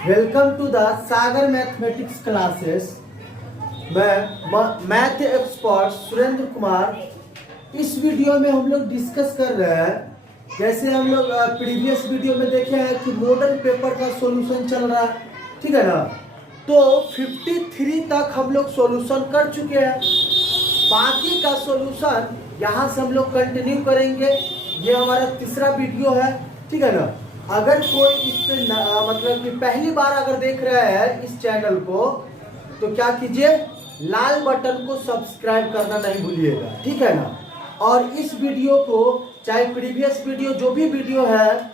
Welcome to the Sagar mathematics classes. मैं math expert Surendra Kumar. इस video में हम लोग डिस्कस कर रहे हैं, जैसे हम लोग प्रीवियस वीडियो में देखे हैं कि मॉडल पेपर का सॉल्यूशन चल रहा है, ठीक है ना। तो 53 तक हम लोग सॉल्यूशन कर चुके हैं। बाकी का सॉल्यूशन यहाँ से हम लोग कंटिन्यू करेंगे। ये हमारा तीसरा वीडियो है, ठीक है ना। अगर कोई इस पे मतलब कि पहली बार अगर देख रहा है इस चैनल को, तो क्या कीजिए, लाल बटन को सब्सक्राइब करना नहीं भूलिएगा, ठीक है ना। और इस वीडियो को, चाहे प्रीवियस वीडियो जो भी वीडियो है,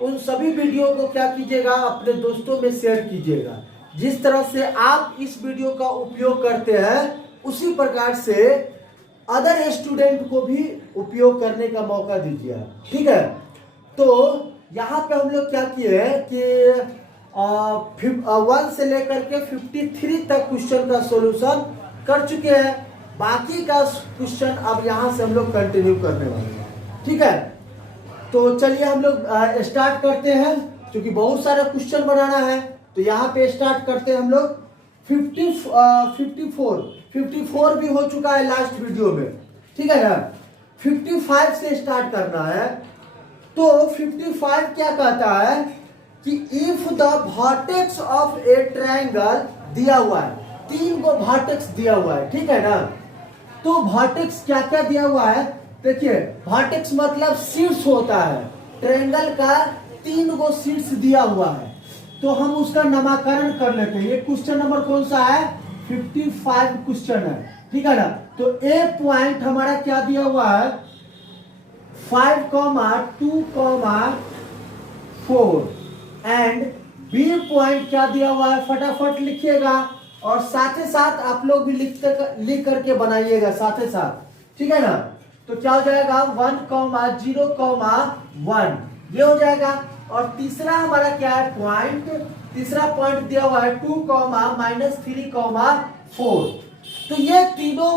उन सभी वीडियो को क्या कीजिएगा, अपने दोस्तों में शेयर कीजिएगा। जिस तरह से आप इस वीडियो का उपयोग करते हैं, उसी प्रकार से अदर स्टूडेंट को भी उपयोग करने का मौका दीजिए, ठीक है। तो यहाँ पे हम लोग क्या किए हैं कि 1 से लेकर के 53 तक क्वेश्चन का सॉल्यूशन कर चुके हैं। बाकी का क्वेश्चन अब यहाँ से हम लोग कंटिन्यू करने वाले हैं, ठीक है। तो चलिए हम लोग स्टार्ट करते हैं, क्योंकि बहुत सारे क्वेश्चन बनाना है। तो यहाँ पे स्टार्ट करते हैं हम लोग। 54 भी हो चुका है लास्ट वीडियो में, ठीक है ना। 55 से स्टार्ट करना है। तो 55 क्या कहता है कि if the vertex of A triangle दिया हुआ है, 3 को वर्टेक्स दिया हुआ है, ठीक है ना। तो वर्टेक्स क्या क्या दिया हुआ है, देखिए, वर्टेक्स मतलब शीर्ष होता है। ट्रायंगल का 3 को शीर्ष दिया हुआ है, तो हम उसका नामकरण कर लेते हैं। ये क्वेश्चन नंबर कौन सा है, 55 क्वेश्चन है, ठीक है ना। तो ए पॉइंट हमारा क्या दिया हुआ है, 5, 2, 4 एंड बी पॉइंट क्या दिया हुआ है, फटाफट लिखिएगा। और साथ ही साथ आप लोग भी लिख करके बनाइएगा साथ ही साथ, ठीक है ना। तो क्या हो जाएगा, 1, 0, 1 ये हो जाएगा। और तीसरा हमारा क्या है पॉइंट, तीसरा पॉइंट दिया हुआ है 2, -3, 4। तो ये तीनों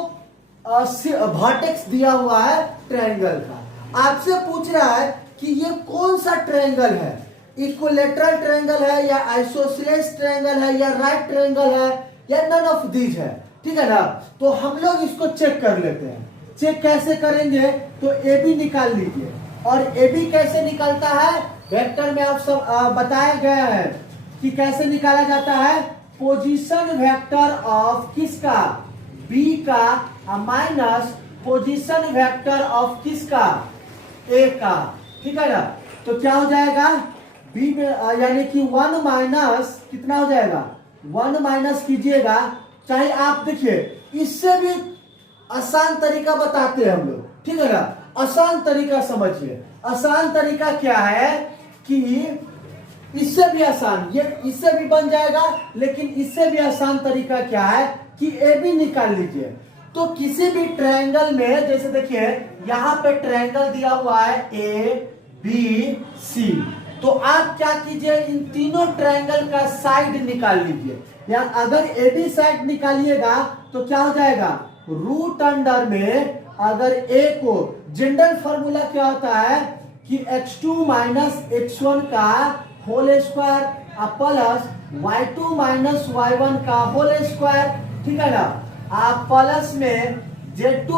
वर्टेक्स दिया हुआ है ट्रायंगल का। आपसे पूछ रहा है कि ये कौन सा ट्रायंगल है, इक्विलैटरल ट्रायंगल है या आइसोसेलेस ट्रायंगल है या राइट ट्रायंगल है या नन ऑफ दीज है, ठीक है ना। तो हम लोग इसको चेक कर लेते हैं। चेक कैसे करेंगे, तो ए बी निकाल लीजिए। और ए बी कैसे निकलता है, वेक्टर में आप सब बताया गया है कि कैसे निकाला जाता है। पोजीशन वेक्टर ऑफ किसका, बी का, माइनस पोजीशन वेक्टर ऑफ किसका, ए का, ठीक है ना। तो क्या हो जाएगा, बी में यानी कि 1 माइनस कितना हो जाएगा, 1 माइनस कीजिएगा। चाहे आप देखिए, इससे भी आसान तरीका बताते हैं हम लोग, ठीक है ना। आसान तरीका समझिए। आसान तरीका क्या है कि इससे भी आसान, ये इससे भी बन जाएगा, लेकिन इससे भी आसान तरीका क्या है कि ए बी निकाल लीजिए। तो किसी भी ट्रायंगल में, जैसे देखिए यहाँ पे ट्रायंगल दिया हुआ है ए बी सी, तो आप क्या कीजिए, इन तीनों ट्रायंगल का साइड निकाल लीजिए। या अगर ए बी साइड निकालिएगा तो क्या हो जाएगा, रूट अंडर में अगर ए को, जनरल फॉर्मूला क्या होता है कि x2 - x1 का whole square plus y2 - y1 का होल स्क्वायर, ठीक है ना। आप प्लस में z2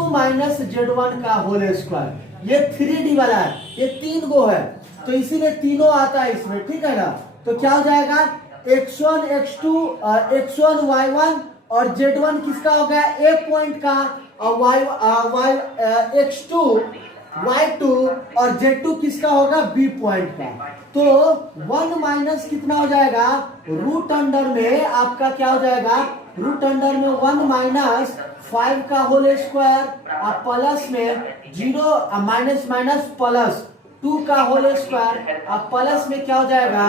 - z1 का होल स्क्वायर। ये 3D वाला है, ये 3 गो है, तो इसीलिए तीनों आता है इसमें, ठीक है ना। तो क्या हो जाएगा, x1 x2 x1 y1 और z1 किसका हो गया, a पॉइंट का, और x2 y2 और z2 किसका होगा, b पॉइंट का। तो 1 माइनस कितना हो जाएगा, रूट अंडर में आपका क्या हो जाएगा, रूट अंडर में 1 माइनस 5 का होल स्क्वायर, आप प्लस में 0 माइनस माइनस प्लस 2 का होल स्क्वायर, अब प्लस में क्या हो जाएगा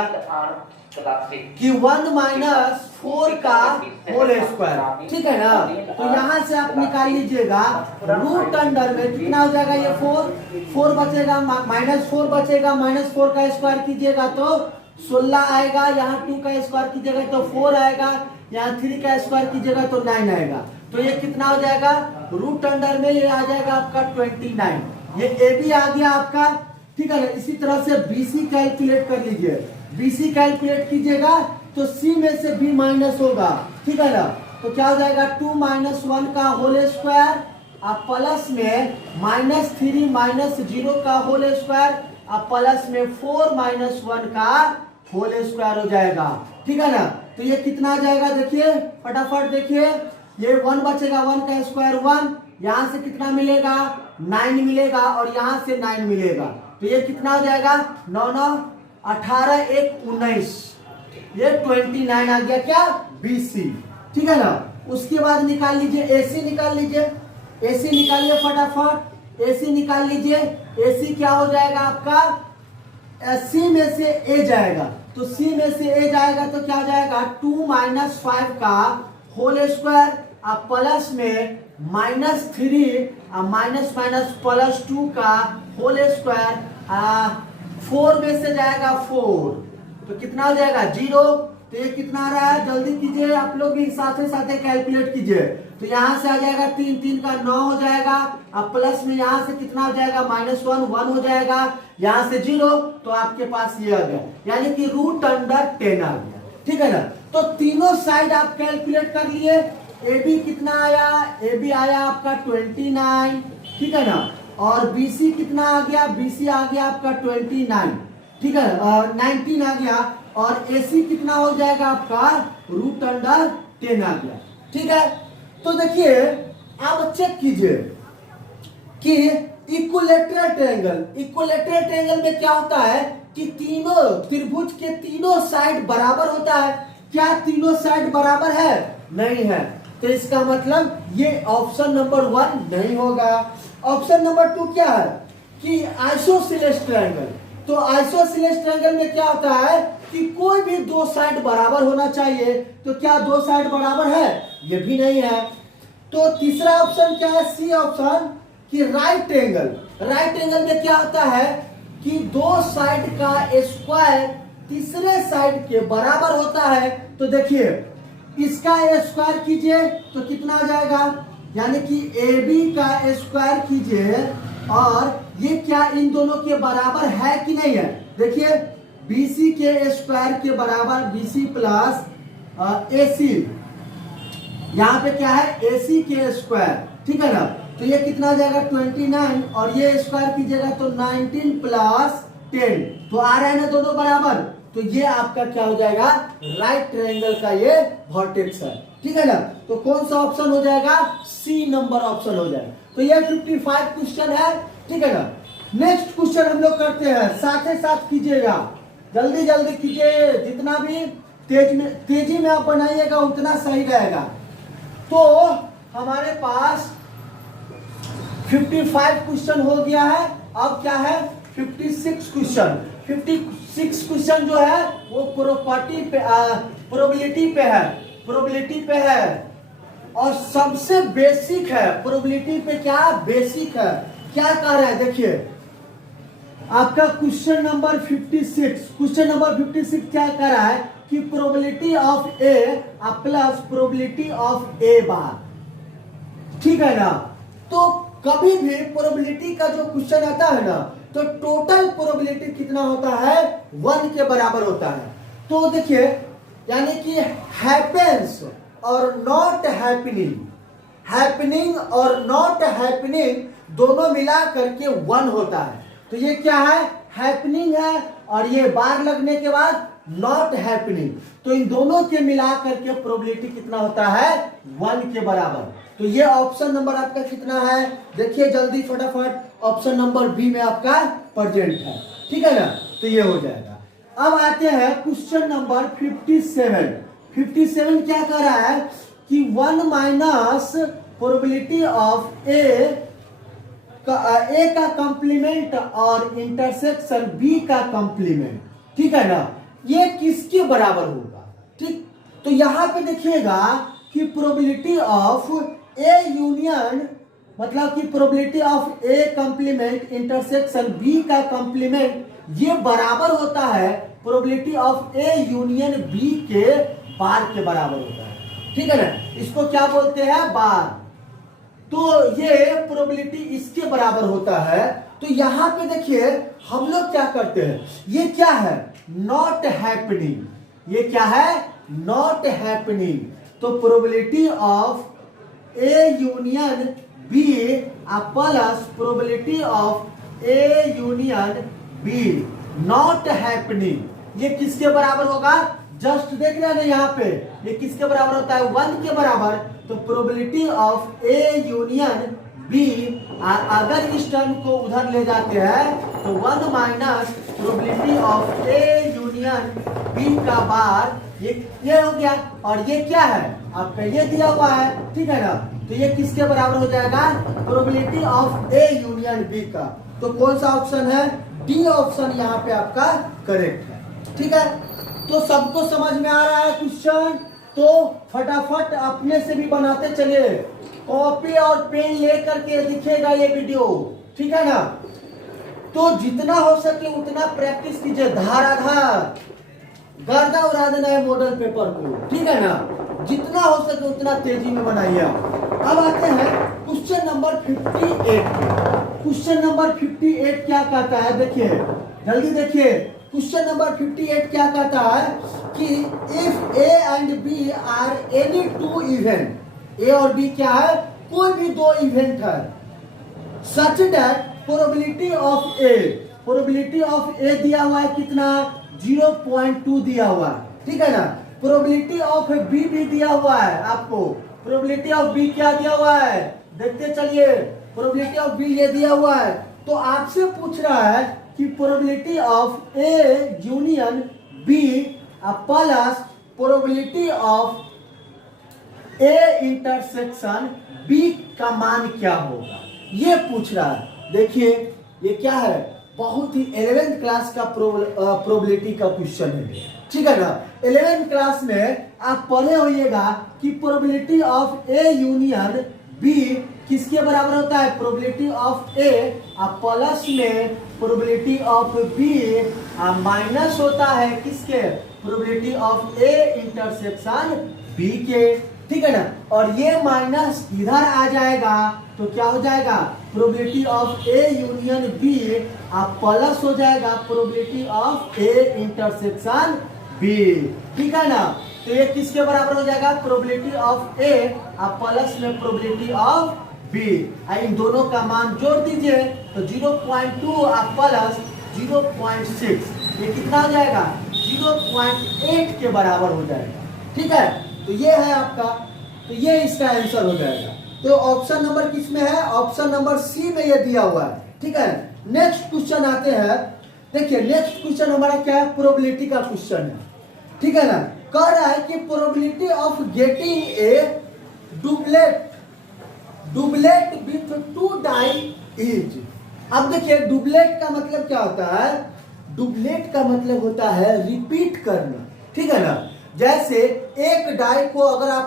कि 1 माइनस 4 का होल स्क्वायर, ठीक है ना। तो यहां से आप निकाल लीजिएगा, रूट अंडर में कितना हो जाएगा, ये 4 बचेगा, -4 बचेगा, -4 का स्क्वायर कीजिएगा तो 16 आएगा, यहाँ 2 का स्क्वायर कीजिएगा तो 4 आएगा, यहाँ 3 का स्क्वायर कीजिएगा तो 9 आएगा। तो ये कितना हो जाएगा, रूट अंडर में ये आ जाएगा आपका 29। ये ए बी आ गया आपका, ठीक है ना। इसी तरह से BC कैलकुलेट कर लीजिए। BC कैलकुलेट कीजिएगा तो C में से B माइनस होगा, ठीक है ना। तो क्या हो जाएगा 2 - 1 का होल स्क्वायर अब प्लस में -3 - 0 का होल स्क्वायर अब प्लस में 4 - 1 का होल स्क्वायर हो जाएगा, ठीक है ना। तो ये कितना आ जाएगा देखिए, फटाफट देखिए, ये 1 बचेगा, 1 का स्क्वायर 1, यहां से कितना मिलेगा 9 मिलेगा और यहां से 9 मिलेगा। तो ये कितना हो जाएगा 9 9 18 1 19, ये 29 आ गया क्या BC, ठीक है ना। उसके बाद निकाल लीजिए AC, निकाल लीजिए AC, निकालिए फटाफट AC निकाल लीजिए। AC क्या हो जाएगा आपका, C में से A जाएगा, तो C में से A जाएगा तो क्या जाएगा 2 - 5 का होल स्क्वायर अब प्लस में -3 माइनस +2 का होल स्क्वायर 4 में से जाएगा 4, तो कितना हो जाएगा 0। तो ये कितना आ रहा है जल्दी कीजिए, आप लोग भी साथ कैलकुलेट कीजिए। तो यहाँ से आ जाएगा 3 3 का 9 हो जाएगा, अब प्लस में यहाँ से कितना हो जाएगा -1 1 हो जाएगा, यहाँ से 0, तो आपके पास ये आ गया, यानी कि √10 आ गया, ठीक है ना। तो तीनों साइड आप कैलकुलेट कर लिए। AB कितना आया, AB आया आपका 29, ठीक है ना। और BC कितना आ गया, BC आ गया आपका 29, ठीक है, 19 आ गया। और AC कितना हो जाएगा आपका √10 आ गया, ठीक है। तो देखिए आप चेक कीजिए कि इक्विलैटरल ट्रायंगल में क्या होता है कि तीनों त्रिभुज के तीनों साइड बराबर होता है। क्या तीनों साइड बराबर है, नहीं है, तो इसका मतलब ये ऑप्शन नंबर 1 नहीं होगा। ऑप्शन नंबर 2 क्या है कि आइसोसेलेस ट्रायंगल। तो आइसोसेलेस ट्रायंगल में क्या होता है कि कोई भी दो साइड बराबर होना चाहिए, तो क्या दो साइड बराबर है, ये भी नहीं है। तो तीसरा ऑप्शन क्या है, सी ऑप्शन, कि राइट एंगल में क्या होता है कि दो साइड का स्क्वायर तीसरे साइड के बराबर होता है। तो देखिए इसका स्क्वायर कीजिए तो कितना आ जाएगा, यानी कि AB का स्क्वायर कीजिए और ये क्या इन दोनों के बराबर है कि नहीं है। देखिए BC के स्क्वायर के बराबर BC प्लस AC, यहाँ पे क्या है AC के स्क्वायर, ठीक है ना। तो ये कितना आ जाएगा 29 और ये स्क्वायर कीजिएगा तो 19 प्लस 10, तो आ रहा है ना दोनों बराबर। तो ये आपका क्या हो जाएगा राइट ट्रायंगल का ये वर्टेक्स है, ठीक है ना। तो कौन सा ऑप्शन हो जाएगा, सी नंबर ऑप्शन हो जाएगा। तो ये 55 क्वेश्चन है, ठीक है ना। नेक्स्ट क्वेश्चन हम लोग करते हैं, साथ कीजिएगा, जल्दी कीजिए, जितना भी तेजी में आप बनाइएगा उतना सही रहेगा। तो हमारे पास 55 क्वेश्चन हो गया है, अब क्या है 56 क्वेश्चन। 56 क्वेश्चन जो है वो प्रोबेबिलिटी पे है और सबसे बेसिक है। प्रोबेबिलिटी पे क्या बेसिक है, क्या कह रहा है देखिए आपका क्वेश्चन नंबर 56 क्या कह रहा है कि probability of A plus probability of A bar, ठीक है ना। तो कभी भी प्रोबेबिलिटी का जो क्वेश्चन आता है ना तो टोटल प्रोबेबिलिटी कितना होता है 1 के बराबर होता है। तो देखिए यानी कि हैपेंस और नॉट हैपनिंग और नॉट हैपनिंग दोनों मिला करके 1 होता है। तो ये क्या है हैपनिंग है और ये बार लगने के बाद नॉट हैपनिंग, तो इन दोनों के मिला करके प्रोबेबिलिटी कितना होता है 1 के बराबर। तो ये ऑप्शन नंबर आपका कितना है देखिए जल्दी फटाफट, ऑप्शन नंबर बी में आपका प्रेजेंट है, ठीक है ना। तो ये हो जाएगा। अब आते हैं क्वेश्चन नंबर 57 क्या कर रहा है कि 1 माइनस प्रोबेबिलिटी ऑफ ए का कंप्लीमेंट और इंटरसेक्शन बी का कंप्लीमेंट, ठीक है ना, ये किसके बराबर होगा, ठीक। तो यहां पे देखिएगा कि प्रोबेबिलिटी ऑफ ए यूनियन मतलब कि probability of A complement intersection B का कंप्लीमेंट ये बराबर होता है probability of A union B के बार के बराबर होता है, ठीक है ना। इसको क्या बोलते हैं बार। तो ये प्रोबेबिलिटी इसके बराबर होता है। तो यहां पे देखिए हम लोग क्या करते हैं, ये क्या है नॉट हैपनिंग। ये क्या है? Not happening. तो probability of A union B plus probability of A union B not happening, ये किसके बराबर होगा? जस्ट देख रहे हैं ना यहाँ पे, ये किसके बराबर होता है? 1 के बराबर। तो probability of A union B, अगर इस टर्म को उधर ले जाते हैं तो 1 minus probability of A union B का बार, ये हो गया। और ये क्या है? आपका ये दिया हुआ है, ठीक है ना? तो ये किसके बराबर हो जाएगा? Probability of A union B का। तो कौन सा ऑप्शन है? डी ऑप्शन यहाँ पे आपका करेक्ट है, ठीक है? तो सबको समझ में आ रहा है क्वेश्चन? तो फटाफट अपने से भी बनाते चलिए, कॉपी और पेन लेकर के दिखेगा ये वीडियो, ठीक है ना? तो जितना हो सके उतना प्रैक्टिस कीजिए, धाराधार गर्दा उड़ा देना है मॉडल पेपर को, ठीक है ना? जितना हो सके उतना तेजी में बनाइए। अब आते हैं क्वेश्चन नंबर 58। क्वेश्चन नंबर 58 क्या कहता है? देखिए जल्दी देखिए, क्वेश्चन नंबर 58 क्या कहता है कि if A and B are any two event, A और बी क्या है? कोई भी दो इवेंट है, such that probability of A, probability of A दिया हुआ है कितना? 0.2 दिया हुआ है, ठीक है ना? प्रोबेबिलिटी ऑफ बी भी दिया हुआ है आपको। प्रोबेबिलिटी ऑफ बी क्या दिया हुआ है? देखते चलिए, प्रोबेबिलिटी ऑफ बी ये दिया हुआ है। तो आपसे पूछ रहा है कि probability of A union B plus probability of A intersection B का मान क्या होगा, ये पूछ रहा है। देखिए ये क्या है? बहुत ही 11th क्लास का प्रोबेबिलिटी का क्वेश्चन है, ठीक है ना? 11th क्लास में आप पढ़े होइएगा कि probability of A union B किसके बराबर होता है? प्रोबेबिलिटी ऑफ ए प्लस में प्रोबेबिलिटी ऑफ बी माइनस होता है किसके? Probability of A intersection B के, ठीक है ना? और ये माइनस इधर आ जाएगा तो क्या हो जाएगा? Probability of A union B plus हो जाएगा probability of A intersection B, ठीक है ना? तो ये किसके बराबर हो जाएगा? प्रोबेबिलिटी ऑफ ए प्लस में प्रोबेबिलिटी ऑफ बी। इन दोनों का मान जोड़ दीजिए तो 0.2 प्लस 0.6, ये कितना हो जाएगा? 0.8 के बराबर हो जाएगा, ठीक है? तो ये है आपका, तो ये इसका आंसर हो जाएगा। तो ऑप्शन नंबर किस में है? ऑप्शन नंबर सी में ये दिया हुआ है, ठीक है? नेक्स्ट क्वेश्चन आते हैं। देखिए नेक्स्ट क्वेश्चन हमारा क्या है? प्रोबेबिलिटी का क्वेश्चन है, ठीक है ना? कह रहा है कि probability of getting a doublet with 2 die is. अब देखिए डुप्लेट का मतलब क्या होता है? डुप्लेट का मतलब होता है रिपीट करना, ठीक है ना? जैसे एक डाई को अगर आप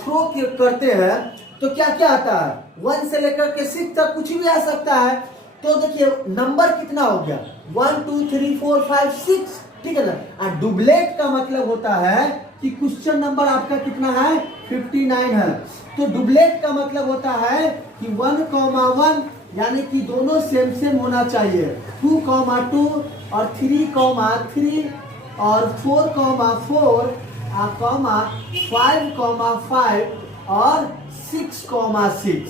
थ्रो करते हैं तो क्या क्या आता है? 1 से लेकर के 6 तक कुछ भी आ सकता है। तो देखिए नंबर कितना हो गया? 1 2 3 4 5 6, ठीक है ना? और डुप्लेट का मतलब होता है कि क्वेश्चन नंबर आपका कितना है? 59 है। तो डुप्लेट का मतलब होता है कि 1,1 यानी कि दोनों सेम सेम होना चाहिए, 2,2 और 3,3 और 4,4 5,5 और 6,6।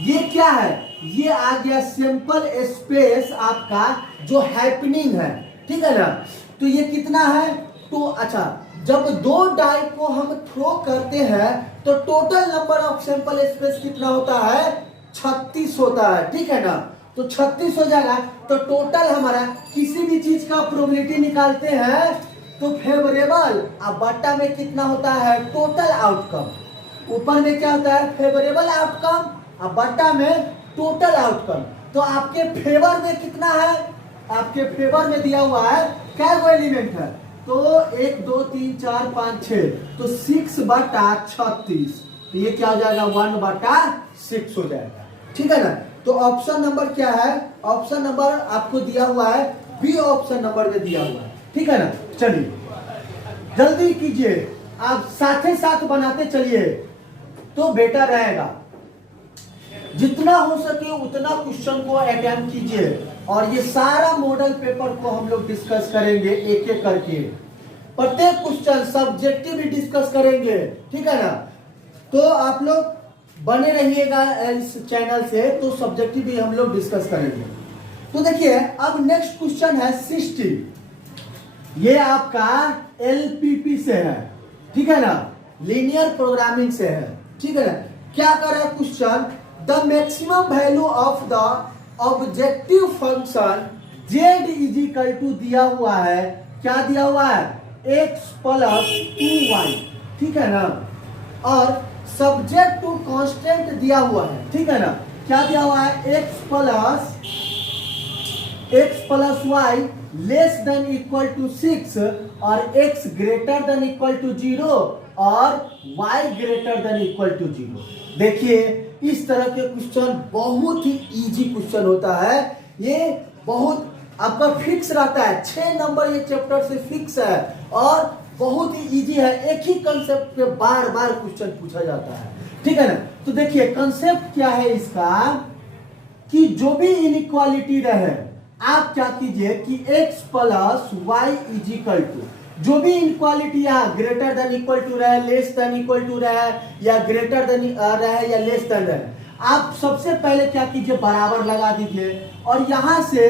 ये क्या है? ये आ गया सैंपल स्पेस आपका जो हैपनिंग है, ठीक है ना? तो ये कितना है? तो अच्छा, जब दो डाई को हम थ्रो करते हैं तो total number of sample space कितना होता है? 36 होता है, ठीक है ना? तो 36 हो जाएगा। तो टोटल हमारा किसी भी चीज का प्रोबेबिलिटी निकालते हैं तो फेवरेबल, अब बट्टा में कितना होता है? Total outcome. ऊपर में क्या होता है? फेवरेबल आउटकम, अब बट्टा में टोटल आउटकम। तो आपके फेवर में कितना है? आपके फेवर में दिया हुआ है क्या वो एलिमेंट है? तो 1 2 3 4 5 6, तो 6/36। तो ये क्या हो जाएगा? 1/6 हो जाएगा, ठीक है ना? तो ऑप्शन नंबर क्या है? ऑप्शन नंबर आपको दिया हुआ है बी, ऑप्शन नंबर में दिया हुआ है, ठीक है ना? चलिए जल्दी कीजिए, आप साथ साथ बनाते चलिए तो बेटर रहेगा। जितना हो सके उतना क्वेश्चन को अटेम्प्ट कीजिए, और ये सारा मॉडल पेपर को हम लोग डिस्कस करेंगे एक एक करके, प्रत्येक क्वेश्चन सब्जेक्टिव भी डिस्कस करेंगे, ठीक है ना। तो आप लोग बने रहिएगा इस चैनल से, तो सब्जेक्टिव भी हम लोग डिस्कस करेंगे। तो देखिए अब नेक्स्ट क्वेश्चन है 60, ये आपका एलपीपी से है, ठीक है ना, लीनियर प्रोग्रामिंग से है, ठीक है ना। क्या कर रहा है question, the maximum value of the objective function z is equal to दिया हुआ है, क्या दिया हुआ है, x प्लस 2y, ठीक है ना, और सब्जेक्ट टू कांस्टेंट दिया हुआ है, ठीक है ना। क्या दिया हुआ है, x plus y less than equal to 6 और x greater than equal to 0 और y greater than equal to 0। देखिए इस तरह के क्वेश्चन बहुत ही इजी क्वेश्चन होता है, ये बहुत आपका फिक्स रहता है, 6 नंबर ये चैप्टर से फिक्स है और बहुत ही इजी है, एक ही कंसेप्ट पे बार बार क्वेश्चन पूछा जाता है, ठीक है ना। तो देखिए कंसेप्ट क्या है इसका, कि जो भी इनइक्वालिटी रहे आप क्या कीजिए कि x plus y is equal to, जो भी इनइक्वालिटी यहाँ ग्रेटर देन इक्वल टू रहे, लेस देन इक्वल टू रहे, या ग्रेटर देन रहे या लेस देन रहे, आप सबसे पहले क्या कीजिए बराबर लगा दीजिए और यहां से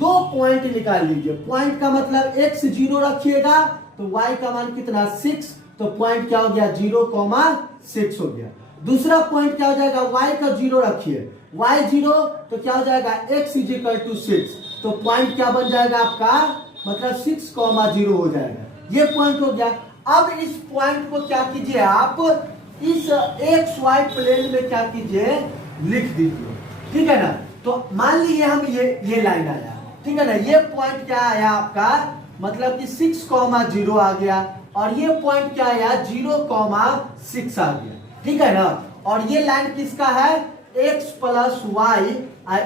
2 पॉइंट निकाल लीजिए। पॉइंट का मतलब x 0 रखिएगा तो y का मान कितना 6, तो पॉइंट क्या हो गया 0,6 हो गया। दूसरा पॉइंट क्या हो जाएगा, y का 0 रखिए, y 0 तो क्या हो जाएगा x इज इक्वल टू 6, तो पॉइंट क्या बन जाएगा आपका, मतलब 6,0 हो जाएगा, ये पॉइंट हो गया। अब इस पॉइंट को क्या कीजिए आप इस एक्स वाई प्लेन में क्या कीजिए लिख दीजिए, ठीक है ना। तो मान लीजिए हम ये लाइन आया, ठीक है ना, ये पॉइंट क्या आया आपका, मतलब कि 6,0 आ गया और ये पॉइंट क्या आया 0,6 आ गया, ठीक है ना। और ये लाइन किसका है, x plus y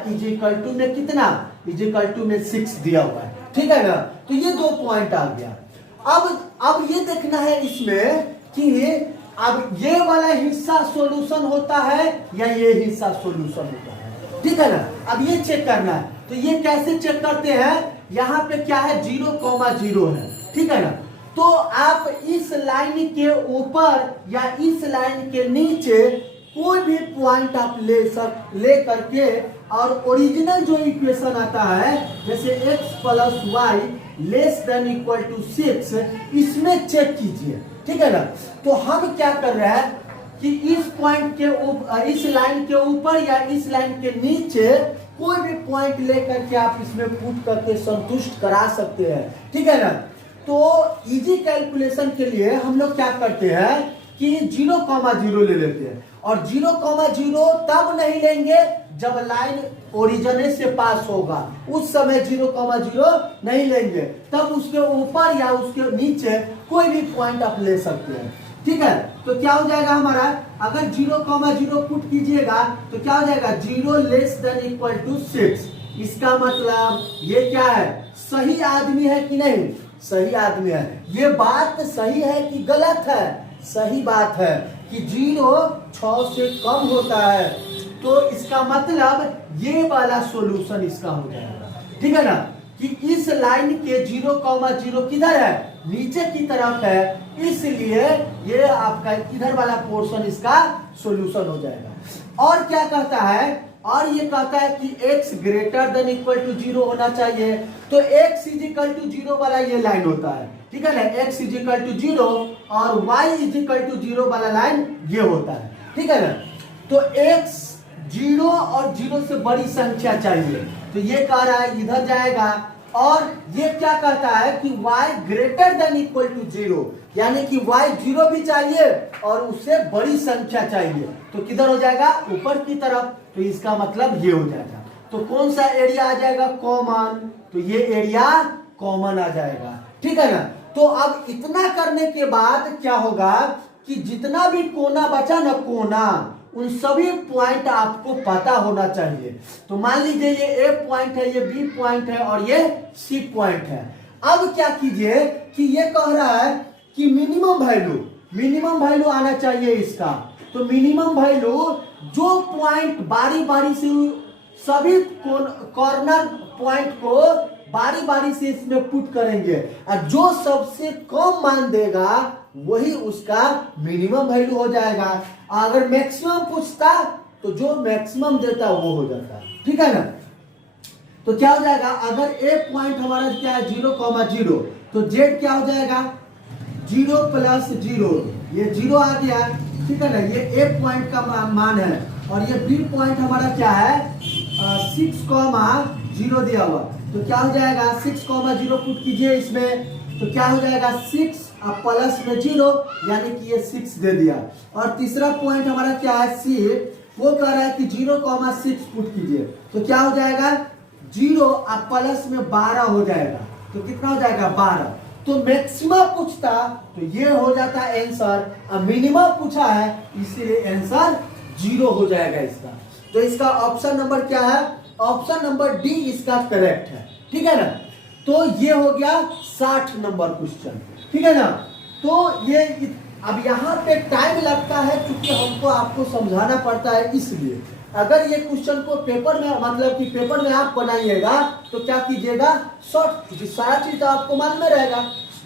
is equal to में कितना, इज इक्वल टू में 6 दिया हुआ है, ठीक है ना। तो ये 2 पॉइंट आ गया। अब ये देखना है इसमें कि अब ये वाला हिस्सा सॉल्यूशन होता है या ये हिस्सा सॉल्यूशन होता है, ठीक है ना। अब ये चेक करना है, तो ये कैसे चेक करते हैं, यहाँ पे क्या है 0,0 है, ठीक है ना। तो आप इस लाइन के ऊपर या इस लाइन के नीचे कोई भी पॉइंट आप ले करके और ओरिजिनल जो इक्वेशन आता है जैसे x plus y less than equal to 6, इसमें चेक कीजिए, ठीक है ना। तो हम क्या कर रहे हैं कि इस पॉइंट के ऊपर, इस लाइन के ऊपर या इस लाइन के नीचे कोई भी पॉइंट लेकर के आप इसमें पुट करके संतुष्ट करा सकते हैं, ठीक है ना। तो इजी कैलकुलेशन के लिए हम लोग क्या करते हैं कि 0,0 ले लेते हैं, और 0,0 तब नहीं लेंगे जब लाइन ओरिजिन से पास होगा, उस समय 0,0 नहीं लेंगे, तब उसके ऊपर या उसके नीचे कोई भी पॉइंट आप ले सकते हैं, ठीक है। तो क्या हो जाएगा हमारा, अगर 0,0 पुट कीजिएगा तो क्या हो जाएगा 0 लेस देन इक्वल टू 6, इसका मतलब ये क्या है, सही आदमी है कि नहीं, सही आदमी है। ये बात सही है कि गलत है, सही बात है कि 0 6 से कम होता है, तो इसका मतलब ये वाला सॉल्यूशन इसका हो जाएगा, ठीक है ना, कि इस लाइन के 0,0 किधर है, नीचे की तरफ है, इसलिए ये आपका इधर वाला पोर्शन इसका सॉल्यूशन हो जाएगा। और क्या कहता है, और ये कहता है कि x greater than equal to 0 होना चाहिए, तो x इज इक्वल टू 0 वाला ये लाइन होता है, ठीक है ना, x इज इक्वल टू 0 और y इज इक्वल टू 0 वाला लाइन ये होता है, ठीक है ना। तो x 0 और 0 से बड़ी संख्या चाहिए, तो ये कह रहा है इधर जाएगा, और ये क्या कहता है कि y greater than equal to 0, यानी कि y 0 भी चाहिए और उससे बड़ी संख्या चाहिए, तो किधर हो जाएगा, ऊपर की तरफ, तो इसका मतलब ये हो जाएगा। तो कौन सा एरिया आ जाएगा, कॉमन, तो ये एरिया कॉमन आ जाएगा, ठीक है ना। तो अब इतना करने के बाद क्या होगा कि जितना भी कोना बचा ना, कोना, उन सभी पॉइंट आपको पता होना चाहिए। तो मान लीजिए ये ए पॉइंट है, ये बी पॉइंट है और ये सी पॉइंट है। अब क्या कीजिए कि ये कह रहा है कि मिनिमम वैल्यू आना चाहिए इसका, तो मिनिमम वैल्यू जो पॉइंट बारी बारी से सभी कॉर्नर पॉइंट को बारी बारी से इसमें पुट करेंगे और जो सबसे कम मान देगा वही उसका मिनिमम वैल्यू हो जाएगा। अगर मैक्सिमम पूछता तो जो मैक्सिमम देता वो हो जाता, ठीक है ना। तो क्या हो जाएगा, अगर ए पॉइंट हमारा क्या है 0,0 तो जेड क्या हो जाएगा 0 + 0, ये 0 आ गया, ठीक है ना। ये ए पॉइंट का मान है और ये बी पॉइंट हमारा क्या है 6,0 दिया हुआ, तो क्या हो जाएगा 6,0 पुट कीजिए इसमें, तो क्या हो जाएगा 6 प्लस में 0 यानी कि ये 6 दे दिया। और तीसरा पॉइंट हमारा क्या है सी, वो कह रहा है कि 0,6 पुट कीजिए, तो क्या हो जाएगा 0 प्लस में 12 हो जाएगा, तो कितना हो जाएगा 12। तो मैक्सिमम पूछता तो ये हो जाता है आंसर, और मिनिमम पूछा है इसीलिए आंसर 0 हो जाएगा इसका। तो इसका ऑप्शन नंबर क्या है, ऑप्शन नंबर डी इसका करेक्ट है, ठीक है ना। तो ये हो गया 60 नंबर क्वेश्चन, ठीक है ना। तो ये अब यहाँ पे टाइम लगता है क्योंकि हमको आपको समझाना पड़ता है, इसलिए अगर ये क्वेश्चन को पेपर में मतलब कि पेपर में आप बनाइएगा तो क्या कीजिएगा शॉर्ट, क्योंकि सारा चीज तो आपको मालूम में रहेगा,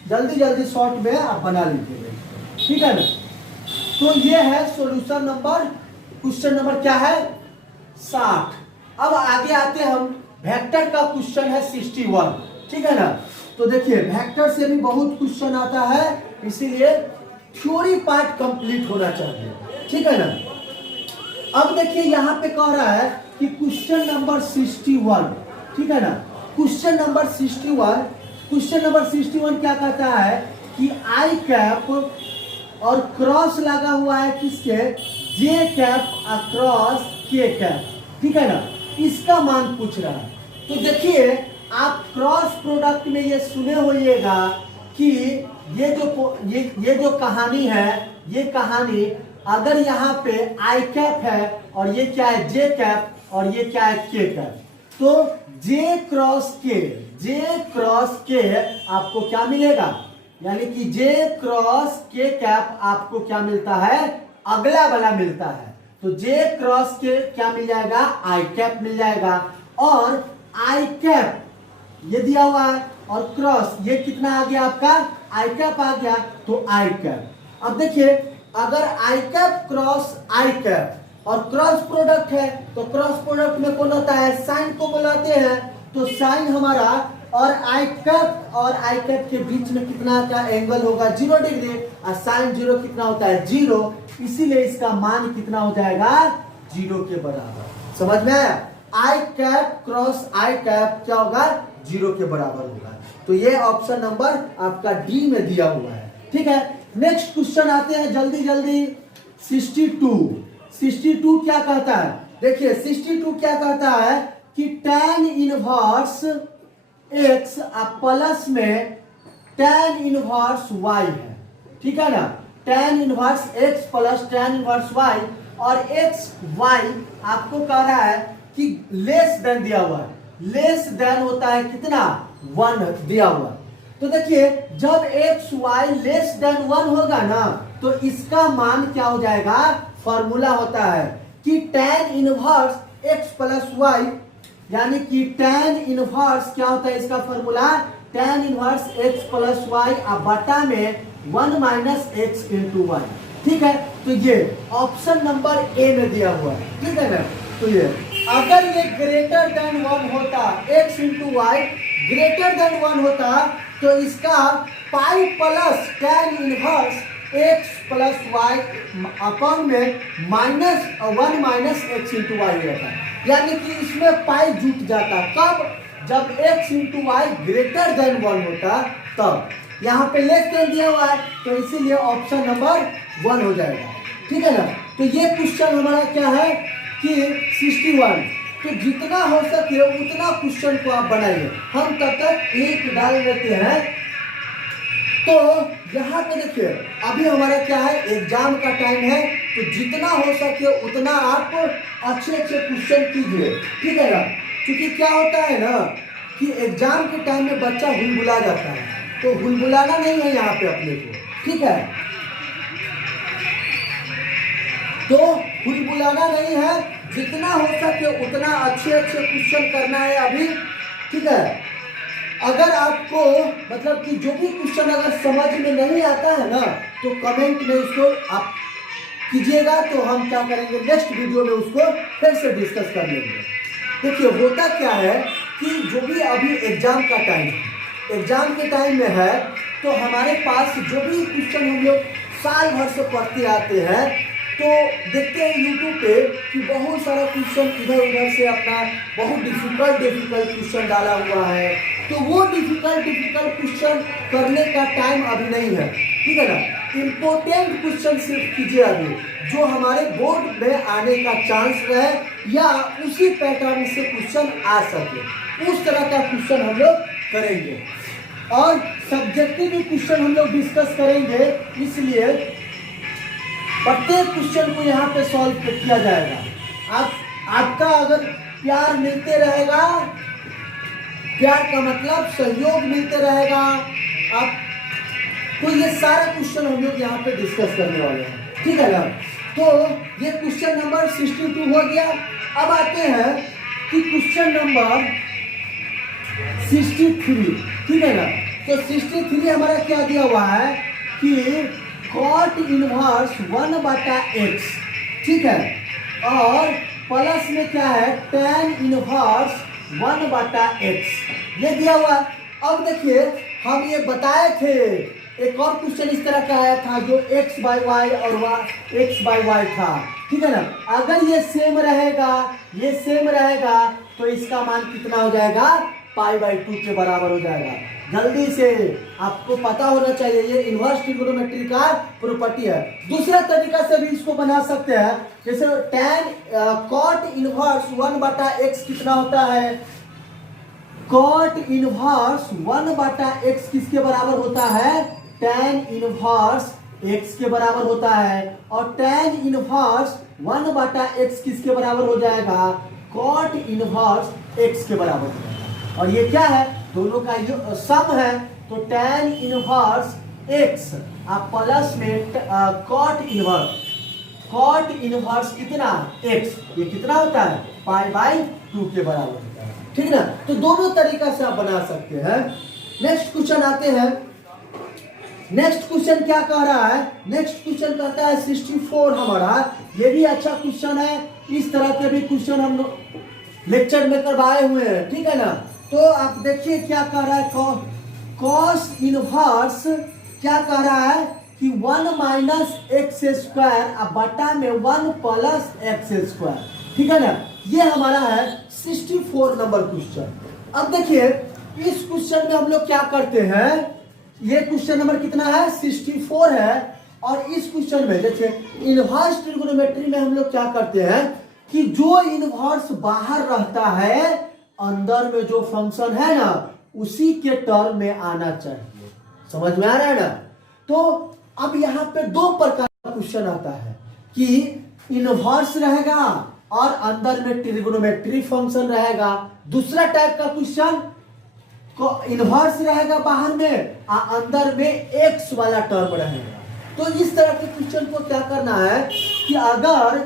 जल्दी जल्दी शॉर्ट में आप बना लीजिएगा, ठीक है ना। तो ये है सॉल्यूशन नंबर, क्वेश्चन नंबर क्या है 60। अब आगे आते हैं हम, वेक्टर का क्वेश्चन है 61, ठीक है ना। तो देखिए वेक्टर से भी बहुत क्वेश्चन आता है, इसीलिए थ्योरी पार्ट कंप्लीट होना चाहिए, ठीक है ना। अब देखिए यहाँ पे कह रहा है कि क्वेश्चन नंबर 61, ठीक है ना। क्वेश्चन नंबर 61, क्वेश्चन नंबर 61 क्या कहता है कि आई कैप और क्रॉस लगा हुआ है किसके, जे कैप अक्रॉस के कैप, ठीक है ना। इसका मान पूछ रहा है। तो देखिए आप क्रॉस प्रोडक्ट में ये सुने होइएगा कि ये जो कहानी है, ये कहानी अगर यहाँ पे आई कैप है और ये क्या है जे कैप और ये क्या है के कैप, तो जे क्रॉस के आपको क्या मिलेगा, यानी कि जे क्रॉस के कैप आपको क्या मिलता है, अगला वाला मिलता है। तो जे क्रॉस के क्या मिल जाएगा, आई कैप मिल जाएगा। और आई कैप ये दिया हुआ है और क्रॉस ये कितना आ गया आपका, आई कैप आ गया, तो आई कैप। अब देखिए अगर आई कैप क्रॉस आई कैप और क्रॉस प्रोडक्ट है तो क्रॉस प्रोडक्ट में कौन होता है, साइन को बुलाते हैं। तो साइन हमारा और आई कैप के बीच में कितना का एंगल होगा 0 डिग्री, और साइन 0 कितना होता है 0, इसीलिए इसका मान कितना हो जाएगा 0 के बराबर। समझ में आया, आई कैप क्रॉस आई कैप क्या होगा 0 के बराबर होगा। तो ये ऑप्शन नंबर आपका डी में दिया हुआ है, ठीक है। नेक्स्ट क्वेश्चन आते हैं जल्दी जल्दी, 62 क्या कहता है, देखिए 62 क्या कहता है कि tan इनवर्स x प्लस में tan इनवर्स y है, ठीक है ना। tan inverse x plus tan inverse y, और x y आपको कह रहा है कि लेस देन दिया हुआ है, लेस देन होता है कितना 1 दिया हुआ। तो देखिए जब एक्स वाई लेस देन 1 होगा ना तो इसका मान क्या हो जाएगा, फॉर्मूला होता है कि tan inverse x plus y, यानी कि tan इनवर्स क्या होता है इसका formula, tan inverse x plus y बटा में 1 माइनस एक्स इंटू वाई, ठीक है। तो ये ऑप्शन नंबर ए में दिया हुआ है, ठीक है ना। तो ये अगर ये ग्रेटर देन 1 होता, x into y greater than 1 होता तो इसका pi plus tan inverse x plus y upon में -1 माइनस एक्स इंटू वाई रहता है, यानी कि इसमें पाई जुट जाता कब, जब x into y greater than 1 होता तब। यहाँ पे लेस देन दिया हुआ है तो इसीलिए ऑप्शन नंबर 1 हो जाएगा, ठीक है ना। तो ये क्वेश्चन हमारा क्या है कि 61। तो जितना हो सके उतना क्वेश्चन को आप बनाइए, हम तब तक एक डाल लेते हैं। तो यहाँ पे देखिए अभी हमारा क्या है, एग्जाम का टाइम है, तो जितना हो सके उतना आप अच्छे अच्छे क्वेश्चन कीजिए, ठीक है ना। क्योंकि क्या होता है ना कि एग्जाम के टाइम में बच्चा हुलबुला जाता है, तो हुलबुलाना नहीं है यहाँ पे अपने को, ठीक है। तो हुलबुलाना नहीं है, जितना हो सके उतना अच्छे अच्छे क्वेश्चन करना है अभी, ठीक है। अगर आपको मतलब कि जो भी क्वेश्चन अगर समझ में नहीं आता है ना, तो कमेंट में उसको आप कीजिएगा, तो हम क्या करेंगे नेक्स्ट वीडियो में उसको फिर से डिस्कस कर लेंगे। देखिए होता क्या है कि जो भी अभी एग्जाम का टाइम है, एग्जाम के टाइम में है, तो हमारे पास जो भी क्वेश्चन हम लोग साल भर से पढ़ते आते हैं, तो देखते हैं यूट्यूब पे कि बहुत सारा क्वेश्चन इधर उधर से अपना बहुत डिफिकल्ट क्वेश्चन डाला हुआ है। तो वो डिफिकल्ट क्वेश्चन करने का टाइम अभी नहीं है, ठीक है ना। इम्पोर्टेंट क्वेश्चन सिर्फ कीजिए अभी, जो हमारे बोर्ड में आने का चांस रहे या उसी पैटर्न से क्वेश्चन आ सके, उस तरह का क्वेश्चन हम लोग करेंगे। और सब्जेक्टिव क्वेश्चन हम लोग डिस्कस करेंगे, इसलिए प्रत्येक क्वेश्चन को यहाँ पे सॉल्व किया जाएगा। आपका अगर प्यार मिलते रहेगा, प्यार का मतलब सहयोग मिलते रहेगा आप, तो ये सारा क्वेश्चन हम लोग यहाँ पे डिस्कस करने वाले हैं, ठीक है ना। तो ये क्वेश्चन नंबर 62 हो गया। अब आते हैं कि क्वेश्चन नंबर 63, ठीक है ना। तो 63 हमारा क्या दिया हुआ है कि कॉट इनवर्स 1/x, ठीक है, और प्लस में क्या है tan इनवर्स 1/x, ये दिया हुआ। अब देखिए हम ये बताए थे, एक और क्वेश्चन इस तरह का आया था जो x/y और x/y था, ठीक है ना। अगर ये सेम रहेगा, ये सेम रहेगा, तो इसका मान कितना हो जाएगा, π/2 के बराबर हो जाएगा। जल्दी से आपको पता होना चाहिए, ये इनवर्स ट्रिगोनोमेट्री का प्रॉपर्टी है। दूसरा तरीका से भी इसको बना सकते हैं, जैसे tan cot इनवर्स 1/x कितना होता है, cot इनवर्स 1/x किसके बराबर होता है, tan इनवर्स x के बराबर होता है, और tan इनवर्स 1/x किसके बराबर हो जाएगा, cot इनवर्स x के बराबर हो जाएगा। और ये क्या है, दोनों का जो सम है, तो tan इनवर्स x आप प्लस में cot इनवर्स कितना x, ये कितना होता है, π/2 के बराबर होता है, ठीक ना। तो दोनों तरीका से आप बना सकते हैं। नेक्स्ट क्वेश्चन आते हैं। नेक्स्ट क्वेश्चन क्या कह रहा है, नेक्स्ट क्वेश्चन कहता है 64 हमारा, ये भी अच्छा क्वेश्चन है। इस तरह के भी क्वेश्चन हम लोग लेक्चर में करवाए हुए हैं, ठीक है ना। तो आप देखिए क्या कह रहा है, कॉस इनवर्स क्या कह रहा है कि 1 - x² बटा में 1 + x², ठीक है ना। ये हमारा है 64 नंबर क्वेश्चन। अब देखिए इस क्वेश्चन में हम लोग क्या करते हैं, ये क्वेश्चन नंबर कितना है, 64 है। और इस क्वेश्चन में देखिए इनवर्स ट्रिगोनोमेट्री में हम लोग क्या करते हैं कि जो इनवर्स बाहर रहता है, अंदर में जो फंक्शन है ना, उसी के टर्म में आना चाहिए। समझ में आ रहा है ना। तो अब यहाँ पे दो प्रकार का क्वेश्चन आता है कि इनवर्स रहेगा और अंदर में ट्रिगोनोमेट्री फंक्शन रहेगा। दूसरा टाइप का क्वेश्चन इनवर्स रहेगा बाहर में, अंदर में x वाला टर्म रहेगा। तो इस तरह के क्वेश्चन को क्या करना है कि अगर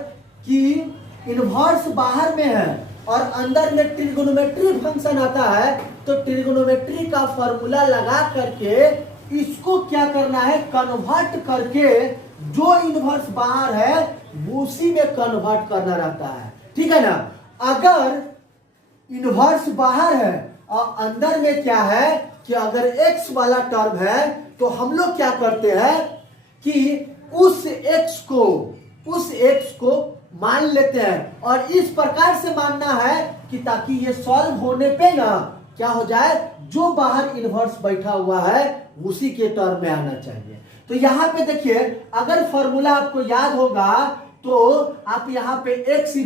कि इनवर्स बाहर में है और अंदर में ट्रिगोनोमेट्री फंक्शन आता है, तो ट्रिगोनोमेट्री का फॉर्मूला लगा करके इसको क्या करना है, कन्वर्ट करके जो इनवर्स बाहर है उसी में कन्वर्ट करना रहता है, ठीक है ना। अगर इनवर्स बाहर है और अंदर में क्या है कि अगर x वाला टर्म है, तो हम लोग क्या करते हैं कि उस x को मान लेते हैं। और इस प्रकार से मानना है कि ताकि ये सॉल्व होने पे ना क्या हो जाए, जो बाहर इनवर्स बैठा हुआ है उसी के टर्म में आना चाहिए। तो यहाँ पे देखिए अगर फॉर्मूला आपको याद होगा, तो आप यहाँ पे x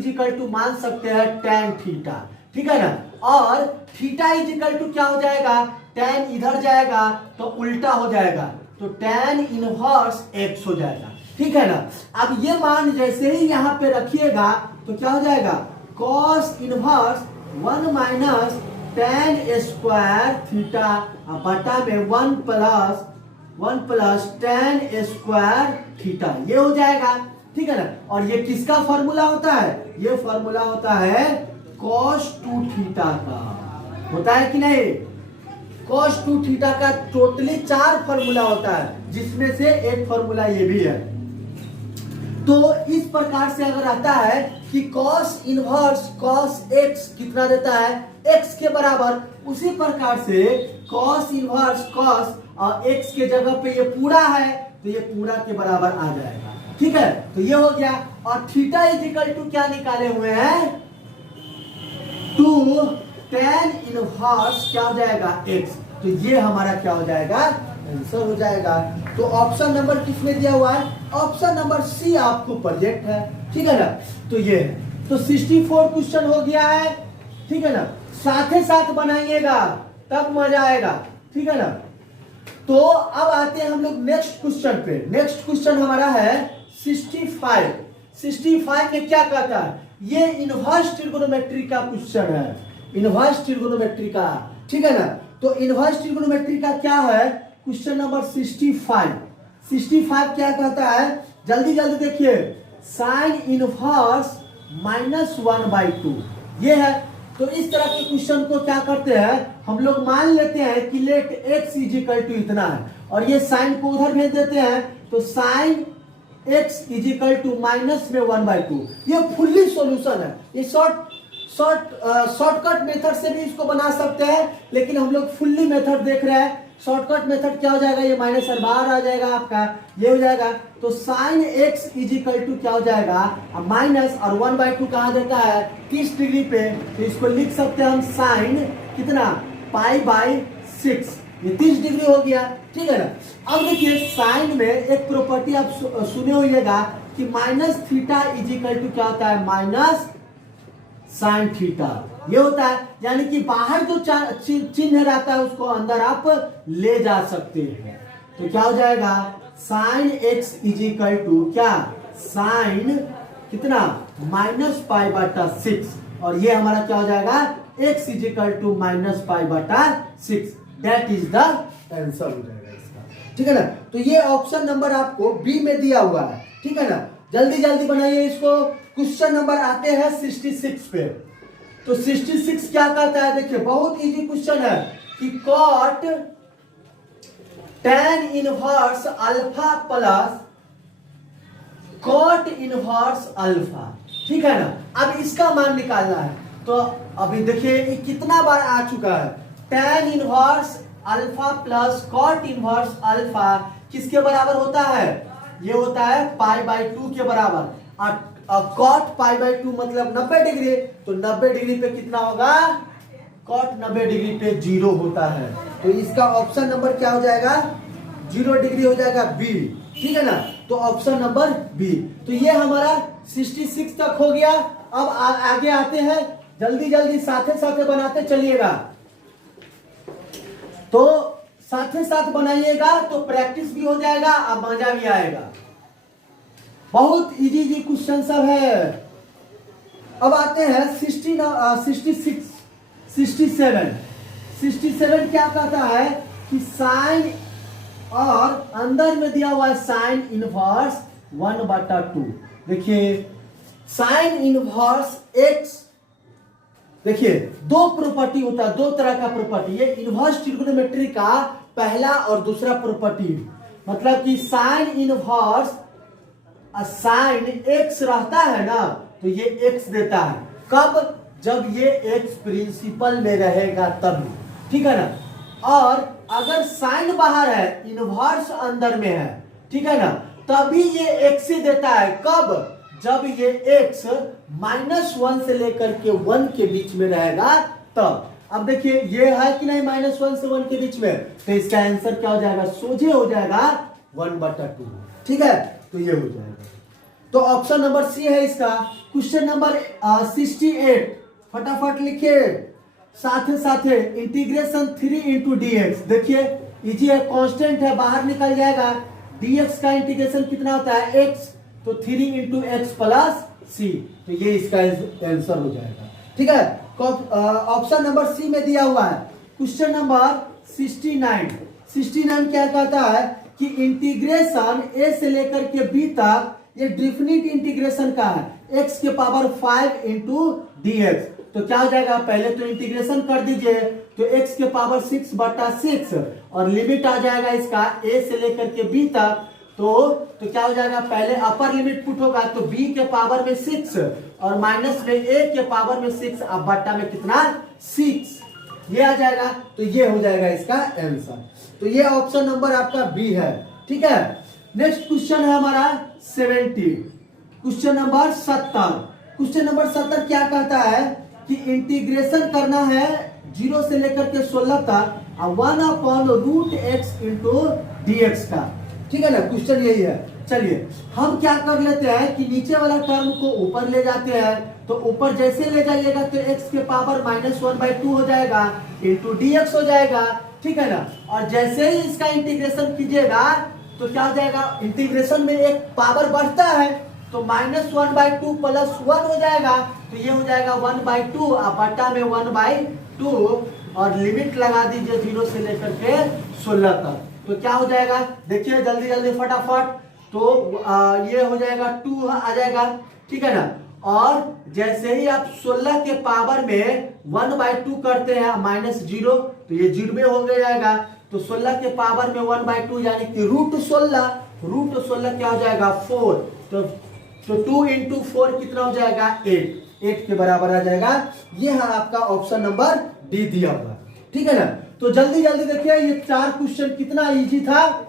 = मान सकते हैं tan थीटा, ठीक है ना। और थीटा = क्या हो जाएगा, tan इधर जाएगा तो उल्टा हो जाएगा, तो tan इनवर्स x हो जाएगा, ठीक है ना। अब ये मान जैसे ही यहाँ पे रखिएगा तो क्या हो जाएगा, cos इनवर्स 1 - tan² थीटा बटा में 1 + tan² थीटा, ये हो जाएगा, ठीक है ना। और ये किसका फॉर्मूला होता है, ये फॉर्मूला होता है cos 2 थीटा का, होता है कि नहीं। cos 2 थीटा का टोटली 4 फॉर्मूला होता है, जिसमें से एक फॉर्मूला ये भी है। तो इस प्रकार से अगर आता है कि cos इनवर्स cos x कितना देता है, x के बराबर, उसी प्रकार से cos इनवर्स cos और x के जगह पे ये पूरा है तो ये पूरा के बराबर आ जाएगा। ठीक है, तो ये हो गया। और थीटा इज इक्वल टू क्या निकाले हुए हैं, 2 tan इनवर्स क्या हो जाएगा x। तो ये हमारा क्या हो जाएगा, आंसर हो जाएगा। तो ऑप्शन नंबर किसमें दिया हुआ है, ऑप्शन नंबर सी आपको प्रोजेक्ट है। ठीक है ना, तो ये है। तो 64 क्वेश्चन हो गया है। ठीक है ना, साथ ही साथ बनाइएगा तब मजा आएगा। ठीक है ना, तो अब आते हैं हम लोग नेक्स्ट क्वेश्चन पे। नेक्स्ट क्वेश्चन हमारा है 65। 65 में क्या कहता है, ये इनवर्स ट्रिगोनोमेट्री का क्वेश्चन है, इनवर्स ट्रिगोनोमेट्री का। ठीक है ना, तो इनवर्स ट्रिगोनोमेट्री का क्या है, क्वेश्चन नंबर 65। 65 क्या कहता है, जल्दी जल्दी देखिए, साइन इनवर्स -1/2 ये है। तो इस तरह के क्वेश्चन को क्या करते हैं हम लोग, मान लेते हैं कि let x is equal to इतना है और ये साइन को उधर भेज देते हैं, तो sine x is equal to minus में 1/2। ये फुल्ली सॉल्यूशन है। ये शॉर्टकट मेथड से भी इसको बना सकते हैं, लेकिन हम लोग फुल्ली मेथड देख रहे हैं। शॉर्टकट मेथड क्या हो जाएगा, ये माइनस और बाहर आ जाएगा आपका, ये हो जाएगा। तो sine x is equal to क्या हो जाएगा, माइनस और 1/2 कहाँ देता है 30 डिग्री पे, तो इसको लिख सकते हैं हम साइन कितना π/6, ये 30 डिग्री हो गया। ठीक है ना, अब देखिए साइन में एक प्रॉपर्टी आप सुने होइएगा कि minus theta is equal to क्या होता है, माइनस साइन थीटा, ये होता है। यानी कि बाहर जो चिन्ह रहता है उसको अंदर आप ले जा सकते हैं। तो क्या हो जाएगा, sine x is equal to क्या, साइन कितना -π/6, और ये हमारा क्या हो जाएगा, x is equal to -π/6। That is the answer हो जाएगा इसका। ठीक है ना, तो ये ऑप्शन नंबर आपको बी में दिया हुआ है। ठीक है ना, जल्दी जल्दी बनाइए इसको। क्वेश्चन नंबर आते हैं 66 पे। तो 66 क्या कहता है, देखिए बहुत इजी क्वेश्चन है कि cot tan inverse alpha plus cot inverse alpha. ठीक है ना, अब इसका मान निकालना है। तो अभी देखिए ये कितना बार आ चुका है, tan inverse alpha plus cot inverse alpha किसके बराबर होता है, ये होता है π/2 के बराबर। कॉट π/2 मतलब 90 डिग्री, तो 90 डिग्री पे कितना होगा, कॉट 90 डिग्री पे 0 होता है। तो इसका ऑप्शन नंबर क्या हो जाएगा, 0 डिग्री हो जाएगा बी। ठीक है ना, तो ऑप्शन नंबर बी। तो ये हमारा 66 तक हो गया। अब आगे आते हैं, जल्दी जल्दी साथे साथे बनाते चलिएगा। तो साथे साथ बनाइएगा तो प्रैक्टिस भी हो जाएगा और मजा भी आएगा। बहुत इजी इजी क्वेश्चन सब है। अब आते हैं 67 क्या कहता है कि साइन, और अंदर में दिया हुआ है साइन इनवर्स 1/2। देखिए साइन इनवर्स x, देखिए दो प्रॉपर्टी होता है, दो तरह का प्रॉपर्टी। ये इनवर्स ट्रिगोनोमेट्री का पहला और दूसरा प्रॉपर्टी, मतलब कि साइन इनवर्स साइन x रहता है ना, तो ये x देता है कब, जब ये x प्रिंसिपल में रहेगा तब। ठीक है ना, और अगर साइन बाहर है इनवर्स अंदर में है, ठीक है ना, तभी ये x से देता है कब, जब ये x -1 से लेकर के 1 के बीच में रहेगा तब। अब देखिए ये है कि नहीं -1 से 1 के बीच में, तो इसका आंसर क्या हो जाएगा, सोझे हो जाएगा 1/2। ठीक है, तो ये हो जाएगा। तो ऑप्शन नंबर सी है इसका। क्वेश्चन नंबर 68 फटाफट लिखिए, साथ साथे इंटीग्रेशन 3 इंटू dx। देखिए इजी है, कांस्टेंट है, बाहर निकल जाएगा। dx का इंटीग्रेशन कितना होता है x, तो 3 इंटू एक्स प्लस सी, तो ये इसका आंसर हो जाएगा। ठीक है, ऑप्शन नंबर सी में दिया हुआ है। क्वेश्चन नंबर 69 क्या कहता है कि इंटीग्रेशन a से लेकर के b तक ये डिफिनिट इंटीग्रेशन का है, x के पावर 5 इंटू dx। तो क्या हो जाएगा, पहले तो इंटीग्रेशन कर दीजिए, तो x के पावर 6/6 और लिमिट आ जाएगा इसका a से लेकर के b तक। तो क्या हो जाएगा, पहले अपर लिमिट पुट होगा तो b के पावर में 6 और माइनस में a के पावर में 6 अब बट्टा में कितना 6, ये आ जाएगा। तो ये हो जाएगा इसका आंसर। तो ये ऑप्शन नंबर आपका बी है। ठीक है, नेक्स्ट क्वेश्चन है हमारा 70, क्वेश्चन नंबर 70। क्वेश्चन नंबर 70 क्या कहता है कि इंटीग्रेशन करना है 0 से लेकर के 16 तक 1/√x इंटू dx का। ठीक है ना, क्वेश्चन यही है। चलिए हम क्या कर लेते हैं कि नीचे वाला टर्म को ऊपर ले जाते हैं, तो ऊपर जैसे ले जाइएगा तो x के पावर -1/2 हो जाएगा इंटू dx हो जाएगा। ठीक है ना, और जैसे ही इसका इंटीग्रेशन कीजिएगा तो क्या हो जाएगा, इंटीग्रेशन में एक पावर बढ़ता है तो -1/2 + 1 हो जाएगा, तो ये हो जाएगा 1/2 और बट्टा में 1/2 और लिमिट लगा दीजिए 0 से लेकर के 16 तक। तो क्या हो जाएगा, देखिए जल्दी जल्दी फटाफट, तो ये हो जाएगा 2 आ जाएगा। ठीक है ना, और जैसे ही आप 16 के पावर में 1/2 करते हैं -0 तो ये 0 हो जाएगा। तो 16 के पावर में 1/2 यानी कि √16 क्या हो जाएगा 4। तो 2 इंटू 4 कितना हो जाएगा 8 के बराबर आ जाएगा। ये है आपका ऑप्शन नंबर डी दिया हुआ। ठीक है ना, तो जल्दी जल्दी देखिए ये 4 क्वेश्चन कितना इजी था,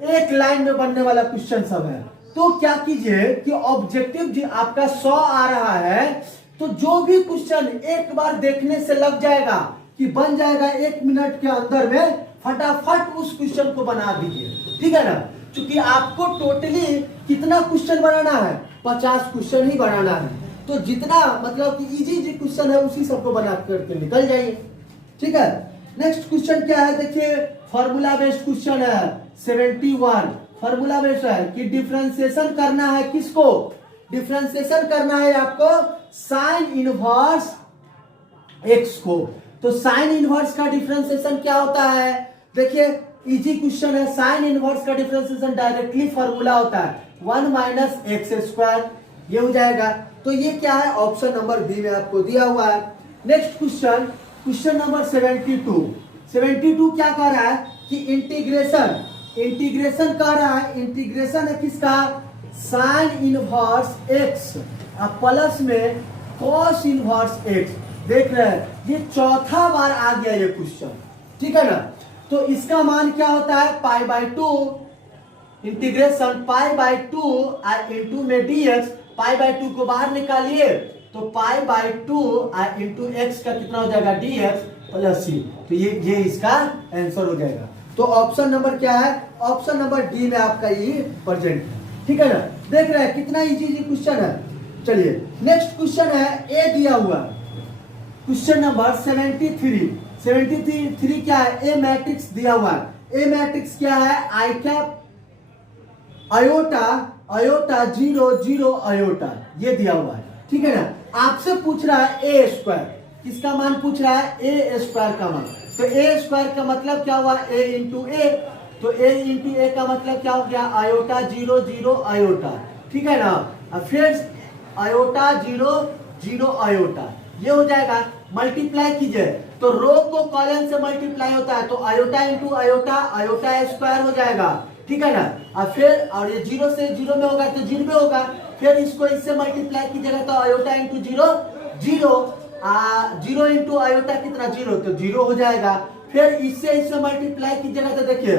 एक लाइन में बनने वाला क्वेश्चन सब है। तो क्या कीजिए कि ऑब्जेक्टिव आपका 100 आ रहा है, तो जो भी क्वेश्चन एक बार देखने से लग जाएगा कि बन जाएगा 1 मिनट के अंदर में, फटाफट उस क्वेश्चन को बना दीजिए। ठीक है ना, क्योंकि आपको टोटली कितना क्वेश्चन बनाना है, 50 क्वेश्चन ही बनाना है। तो जितना मतलब कि इजी क्वेश्चन है उसी सबको बना करके निकल जाइए। ठीक है, नेक्स्ट क्वेश्चन क्या है, देखिए फॉर्मूला बेस्ड क्वेश्चन है 71। फॉर्मूला बेस्ड है कि डिफरेंशिएशन करना है, किसको डिफरेंशिएशन करना है आपको, साइन इनवर्स एक्स को। तो साइन इनवर्स का डिफरेंशिएशन क्या होता है, देखिए इजी क्वेश्चन है। साइन इनवर्स का डिफरेंशिएशन डायरेक्टली फॉर्मूला होता है 1 - x², ये हो जाएगा। तो ये क्या है, ऑप्शन नंबर बी में आपको दिया हुआ है। नेक्स्ट क्वेश्चन, क्वेश्चन नंबर 72 क्या कह रहा है कि इंटीग्रेशन कर रहा है, इंटीग्रेशन है किसका, साइन इनवर्स एक्स प्लस में कॉस इनवर्स एक्स। देख रहे हैं ये चौथा बार आ गया ये क्वेश्चन। ठीक है ना, तो इसका मान क्या होता है π/2 इंटीग्रेशन π/2 इंटू में dx। π/2 को बाहर निकालिए तो π/2 इंटू x का कितना हो जाएगा dx + c। तो ये इसका आंसर हो जाएगा। तो ऑप्शन नंबर क्या है, ऑप्शन नंबर डी में आपका ये प्रेजेंट है। ठीक है ना, देख रहे हैं कितना इजी क्वेश्चन है। चलिए नेक्स्ट क्वेश्चन है ए दिया हुआ, क्वेश्चन नंबर 73 क्या है, ए मैट्रिक्स दिया हुआ है। ए मैट्रिक्स क्या है, आई कैप आयोटा 0 0 आयोटा, ये दिया हुआ है। ठीक है ना, आपसे पूछ रहा है a², किसका मान पूछ रहा है, a² का मान। तो a² का मतलब क्या हुआ, a इंटू ए। तो a इंटू ए का मतलब क्या हो गया, आयोटा 0 0 आयोटा। ठीक है ना, अब फिर आयोटा 0 0 आयोटा, ये हो जाएगा। मल्टीप्लाई कीजिए तो रो को कॉलम से मल्टीप्लाई होता है, तो iota into iota, iota square हो जाएगा। ठीक है ना, और फिर और ये 0 से 0 में होगा तो 0 में होगा, फिर इसको इससे मल्टीप्लाई कीजिएगा तो आयोटा इंटू 0 0 इंटू आयोटा कितना 0, तो 0 हो जाएगा। फिर इससे मल्टीप्लाई कीजिएगा तो देखिए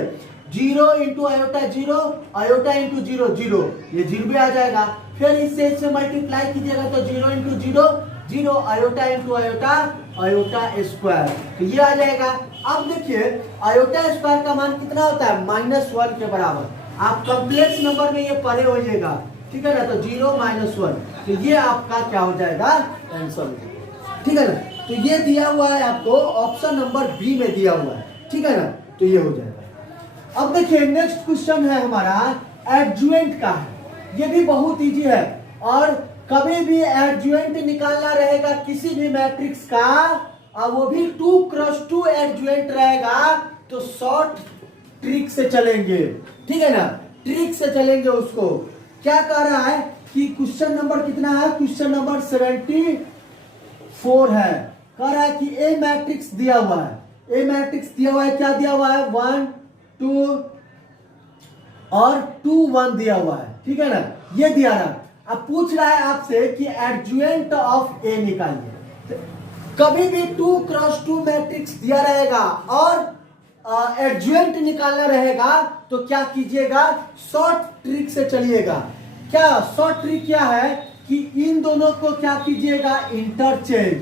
0 इंटू आयोटा 0, आयोटा इंटू 0 0, ये 0 भी आ जाएगा। फिर इससे मल्टीप्लाई कीजिएगा तो 0 into 0 0, iota into iota, iota square, तो ये आ जाएगा। अब देखिए आयोटा स्क्वायर का मान कितना होता है, -1 के बराबर। आप कॉम्प्लेक्स नंबर में ये पढ़े होइएगा। ठीक है ना, तो 0 -1, तो ये आपका क्या हो जाएगा, आंसर हो जाएगा। ठीक है ना, तो ये दिया हुआ है आपको, ऑप्शन नंबर बी में दिया हुआ है। ठीक है ना, तो ये हो जाएगा। अब देखिए नेक्स्ट क्वेश्चन है हमारा एडजुएंट का है, ये भी बहुत इजी है। और कभी भी एडजुएंट निकालना रहेगा किसी भी मैट्रिक्स का, और वो भी 2x2 एडजुएंट रहेगा, तो शॉर्ट ट्रिक से चलेंगे। ठीक है ना, ट्रिक से चलेंगे उसको। क्या कह रहा है कि क्वेश्चन नंबर कितना है, क्वेश्चन नंबर 74 है। कह रहा है कि ए मैट्रिक्स दिया हुआ है, ए मैट्रिक्स दिया हुआ है, क्या दिया हुआ है 1 2 और 2 1 दिया हुआ है, ठीक है ना, ये दिया रहा। अब पूछ रहा है आपसे कि एडज्वेंट ऑफ ए निकालिए। कभी भी 2 क्रॉस 2 मैट्रिक्स दिया रहेगा और एडज्वेंट निकालना रहेगा तो क्या कीजिएगा, शॉर्ट ट्रिक से चलिएगा। क्या शॉर्ट ट्रिक क्या है कि इन दोनों को क्या कीजिएगा, इंटरचेंज,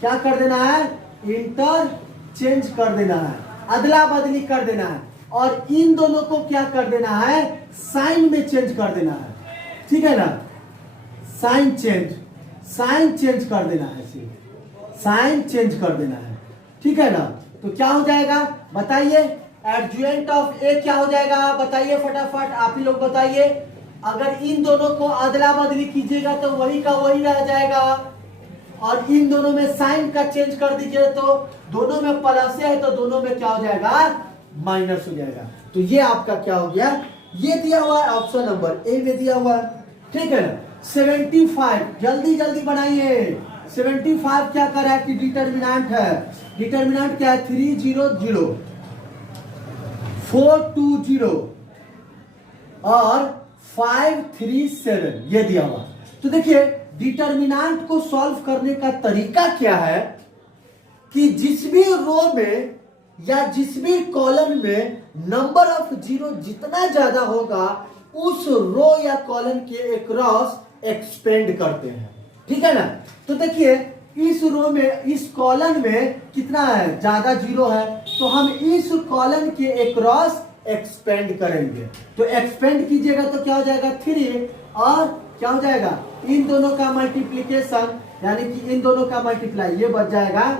क्या कर देना है, इंटरचेंज कर देना है, अदला बदली कर देना है, और इन दोनों को क्या कर देना है, साइन में चेंज कर देना है, ठीक है ना, साइन चेंज कर देना है, साइन चेंज कर देना है, ठीक है ना। तो क्या हो जाएगा बताइए, एडज्वेंट ऑफ ए क्या हो जाएगा बताइए फटाफट, आप ही लोग बताइए। अगर इन दोनों को अदला बदली कीजिएगा तो वही का वही रह जाएगा, और इन दोनों में साइन का चेंज कर दीजिए तो दोनों में प्लस है तो दोनों में क्या हो जाएगा, माइनस हो जाएगा। तो ये आपका क्या हो गया, ये दिया हुआ है ऑप्शन नंबर ए में दिया हुआ है, ठीक है ना। 75 जल्दी जल्दी बनाइए। 75 क्या कर रहा है कि डिटर्मिनेंट है, डिटर्मिनेंट क्या है 3 0 0 4 2 0 और 5 3 7 ये दिया हुआ। तो देखिए डिटर्मिनेंट को सॉल्व करने का तरीका क्या है कि जिस भी रो में या जिस भी कॉलम में नंबर ऑफ जीरो जितना ज्यादा होगा उस रो या कॉलम के अक्रॉस एक्सपेंड करते हैं, ठीक है ना। तो देखिए इस रो में, इस कॉलम में कितना है, ज्यादा जीरो है, तो हम इस कॉलम के अक्रॉस एक्सपेंड करेंगे। तो एक्सपेंड कीजिएगा तो क्या हो जाएगा 3 और क्या हो जाएगा, इन दोनों का मल्टीप्लीकेशन यानी कि इन दोनों का मल्टीप्लाई, ये बच जाएगा।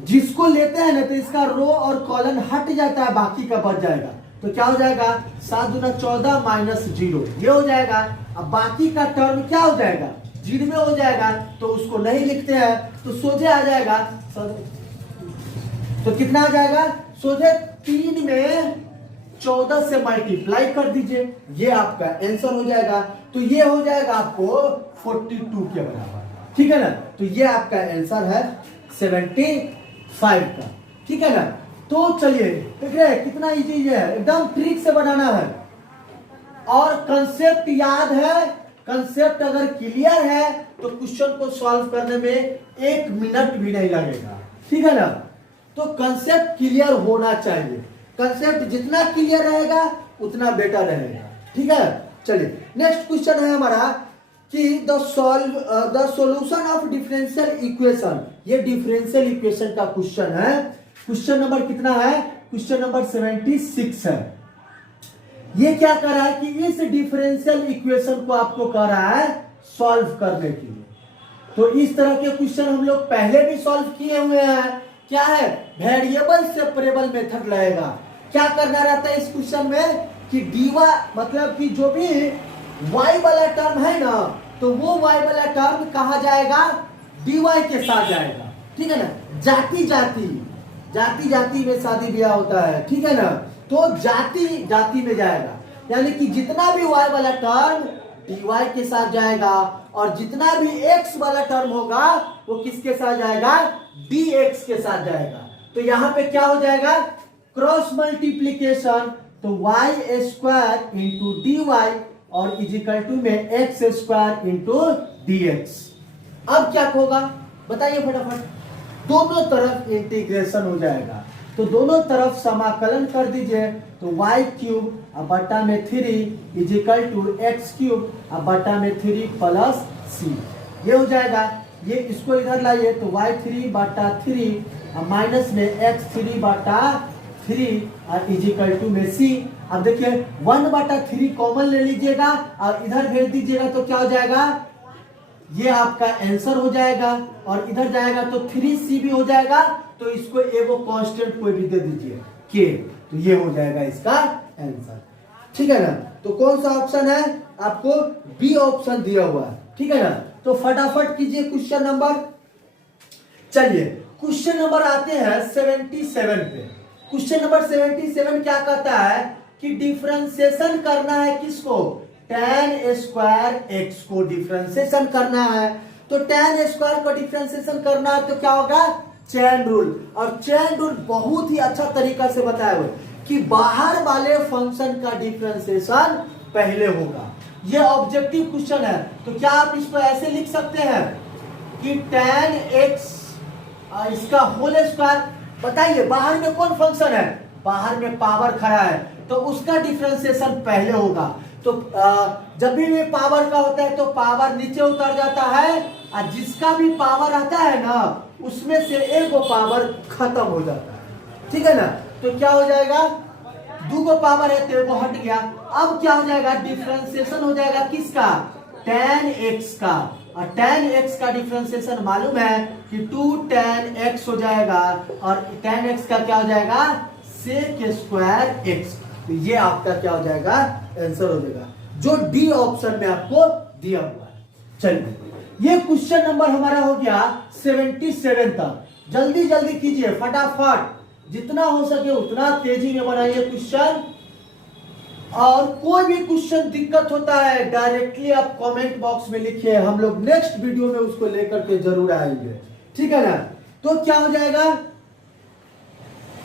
जिसको लेते हैं ना तो इसका रो और कॉलम हट जाता है, बाकी का बच जाएगा। तो क्या हो जाएगा 7 दूना 14 माइनस 0 ये हो जाएगा। अब बाकी का टर्म क्या हो जाएगा, 0 में हो जाएगा, तो उसको नहीं लिखते हैं तो सोझे आ जाएगा। तो कितना आ जाएगा, सोझे 3 में 14 से मल्टीप्लाई कर दीजिए, ये आपका आंसर हो जाएगा। तो ये हो जाएगा आपको 42 के बराबर, ठीक है ना। तो ये आपका आंसर है 75 का, ठीक है ना। तो चलिए देख रहे हैं कितना इजी है, एकदम ट्रिक से बनाना है और कंसेप्ट याद है, कंसेप्ट अगर क्लियर है तो क्वेश्चन को सॉल्व करने में 1 मिनट भी नहीं लगेगा, ठीक है ना। तो कंसेप्ट क्लियर होना चाहिए, कंसेप्ट जितना क्लियर रहेगा उतना बेटर रहेगा, ठीक है। चलिए नेक्स्ट क्वेश्चन है हमारा कि the solution of differential equation, ये डिफरेंशियल इक्वेशन का क्वेश्चन है। क्वेश्चन नंबर कितना है, क्वेश्चन नंबर 76 है। ये क्या कर रहा है कि इस डिफरेंशियल इक्वेशन को आपको कह रहा है सॉल्व करने के लिए। तो इस तरह के क्वेश्चन हम लोग पहले भी सॉल्व किए हुए हैं। क्या है, वेरिएबल सेपरेबल मेथड रहेगा। क्या करना रहता है इस क्वेश्चन में कि डीवा मतलब कि जो भी y वाला टर्म है ना, तो वो y वाला टर्म कहा जाएगा dy के साथ जाएगा, ठीक है ना। जाति जाति जाति जाति में शादी ब्याह होता है, ठीक है ना। तो जाति जाति में जाएगा, यानी कि जितना भी y वाला टर्म dy के साथ जाएगा और जितना भी x वाला टर्म होगा वो किसके साथ जाएगा, dx के साथ जाएगा। तो यहां पे क्या हो जाएगा, क्रॉस मल्टीप्लीकेशन, तो y स्क्वायर इंटू डी और इजिकल टू में एक्स स्क्वायर इंटू dx। अब क्या होगा बताइए फटाफट, दोनों तरफ इंटीग्रेशन हो जाएगा। तो दोनों तरफ समाकलन कर दीजिए, तो y क्यूब अब बटा में 3 इजिकल टू एक्स क्यूब अब बटा में 3 प्लस c, ये हो जाएगा। ये इसको इधर लाइए तो y3 बटा 3 अब माइनस में x3 बटा 3 और इजिकल टू में c। अब देखिए 1 बटा 3 कॉमन ले लीजिएगा और इधर भेज दीजिएगा तो क्या हो जाएगा, ये आपका आंसर हो जाएगा। और इधर जाएगा तो 3c भी हो जाएगा, तो इसको एगो कांस्टेंट कोई भी दे दीजिए k, तो ये हो जाएगा इसका आंसर, ठीक है ना। तो कौन सा ऑप्शन है, आपको बी ऑप्शन दिया हुआ है, ठीक है ना। तो फटाफट कीजिए क्वेश्चन नंबर। चलिए क्वेश्चन नंबर आते हैं 77 पे। क्वेश्चन नंबर 77 क्या कहता है कि डिफरेंशिएशन करना है किसको, tan स्क्वायर x को डिफरेंशिएशन करना है। तो tan स्क्वायर को डिफरेंशिएशन करना है तो क्या होगा, चेन रूल। और चेन रूल बहुत ही अच्छा तरीका से बताया हुआ कि बाहर वाले फंक्शन का डिफरेंशिएशन पहले होगा। ये ऑब्जेक्टिव क्वेश्चन है, तो क्या आप इसको ऐसे लिख सकते हैं कि tan x इसका होल स्क्वायर। बताइए बाहर में कौन फंक्शन है, बाहर में पावर खड़ा है, तो उसका डिफरेंशिएशन पहले होगा। तो जब भी पावर का होता है तो पावर नीचे उतर जाता है, और जिसका भी पावर आता है ना उसमें से एक पावर खत्म हो जाता है, ठीक है ना। तो क्या हो जाएगा, दो पावर है तो वो हट गया। अब क्या हो जाएगा, डिफरेंशिएशन हो जाएगा किसका, tan x का। और tan x का डिफरेंशिएशन मालूम है कि 2 tan x हो जाएगा, और tan x का क्या हो जाएगा, sec स्क्वायर x। तो ये आपका क्या हो जाएगा, आंसर हो जाएगा, जो डी ऑप्शन में आपको दिया हुआ है। चलिए ये क्वेश्चन नंबर हमारा हो गया 77 तक। जल्दी जल्दी कीजिए, फटाफट, जितना हो सके उतना तेजी में बनाइए क्वेश्चन। और कोई भी क्वेश्चन दिक्कत होता है डायरेक्टली आप कमेंट बॉक्स में लिखिए, हम लोग नेक्स्ट वीडियो में उसको लेकर के जरूर आएंगे, ठीक है ना। तो क्या हो जाएगा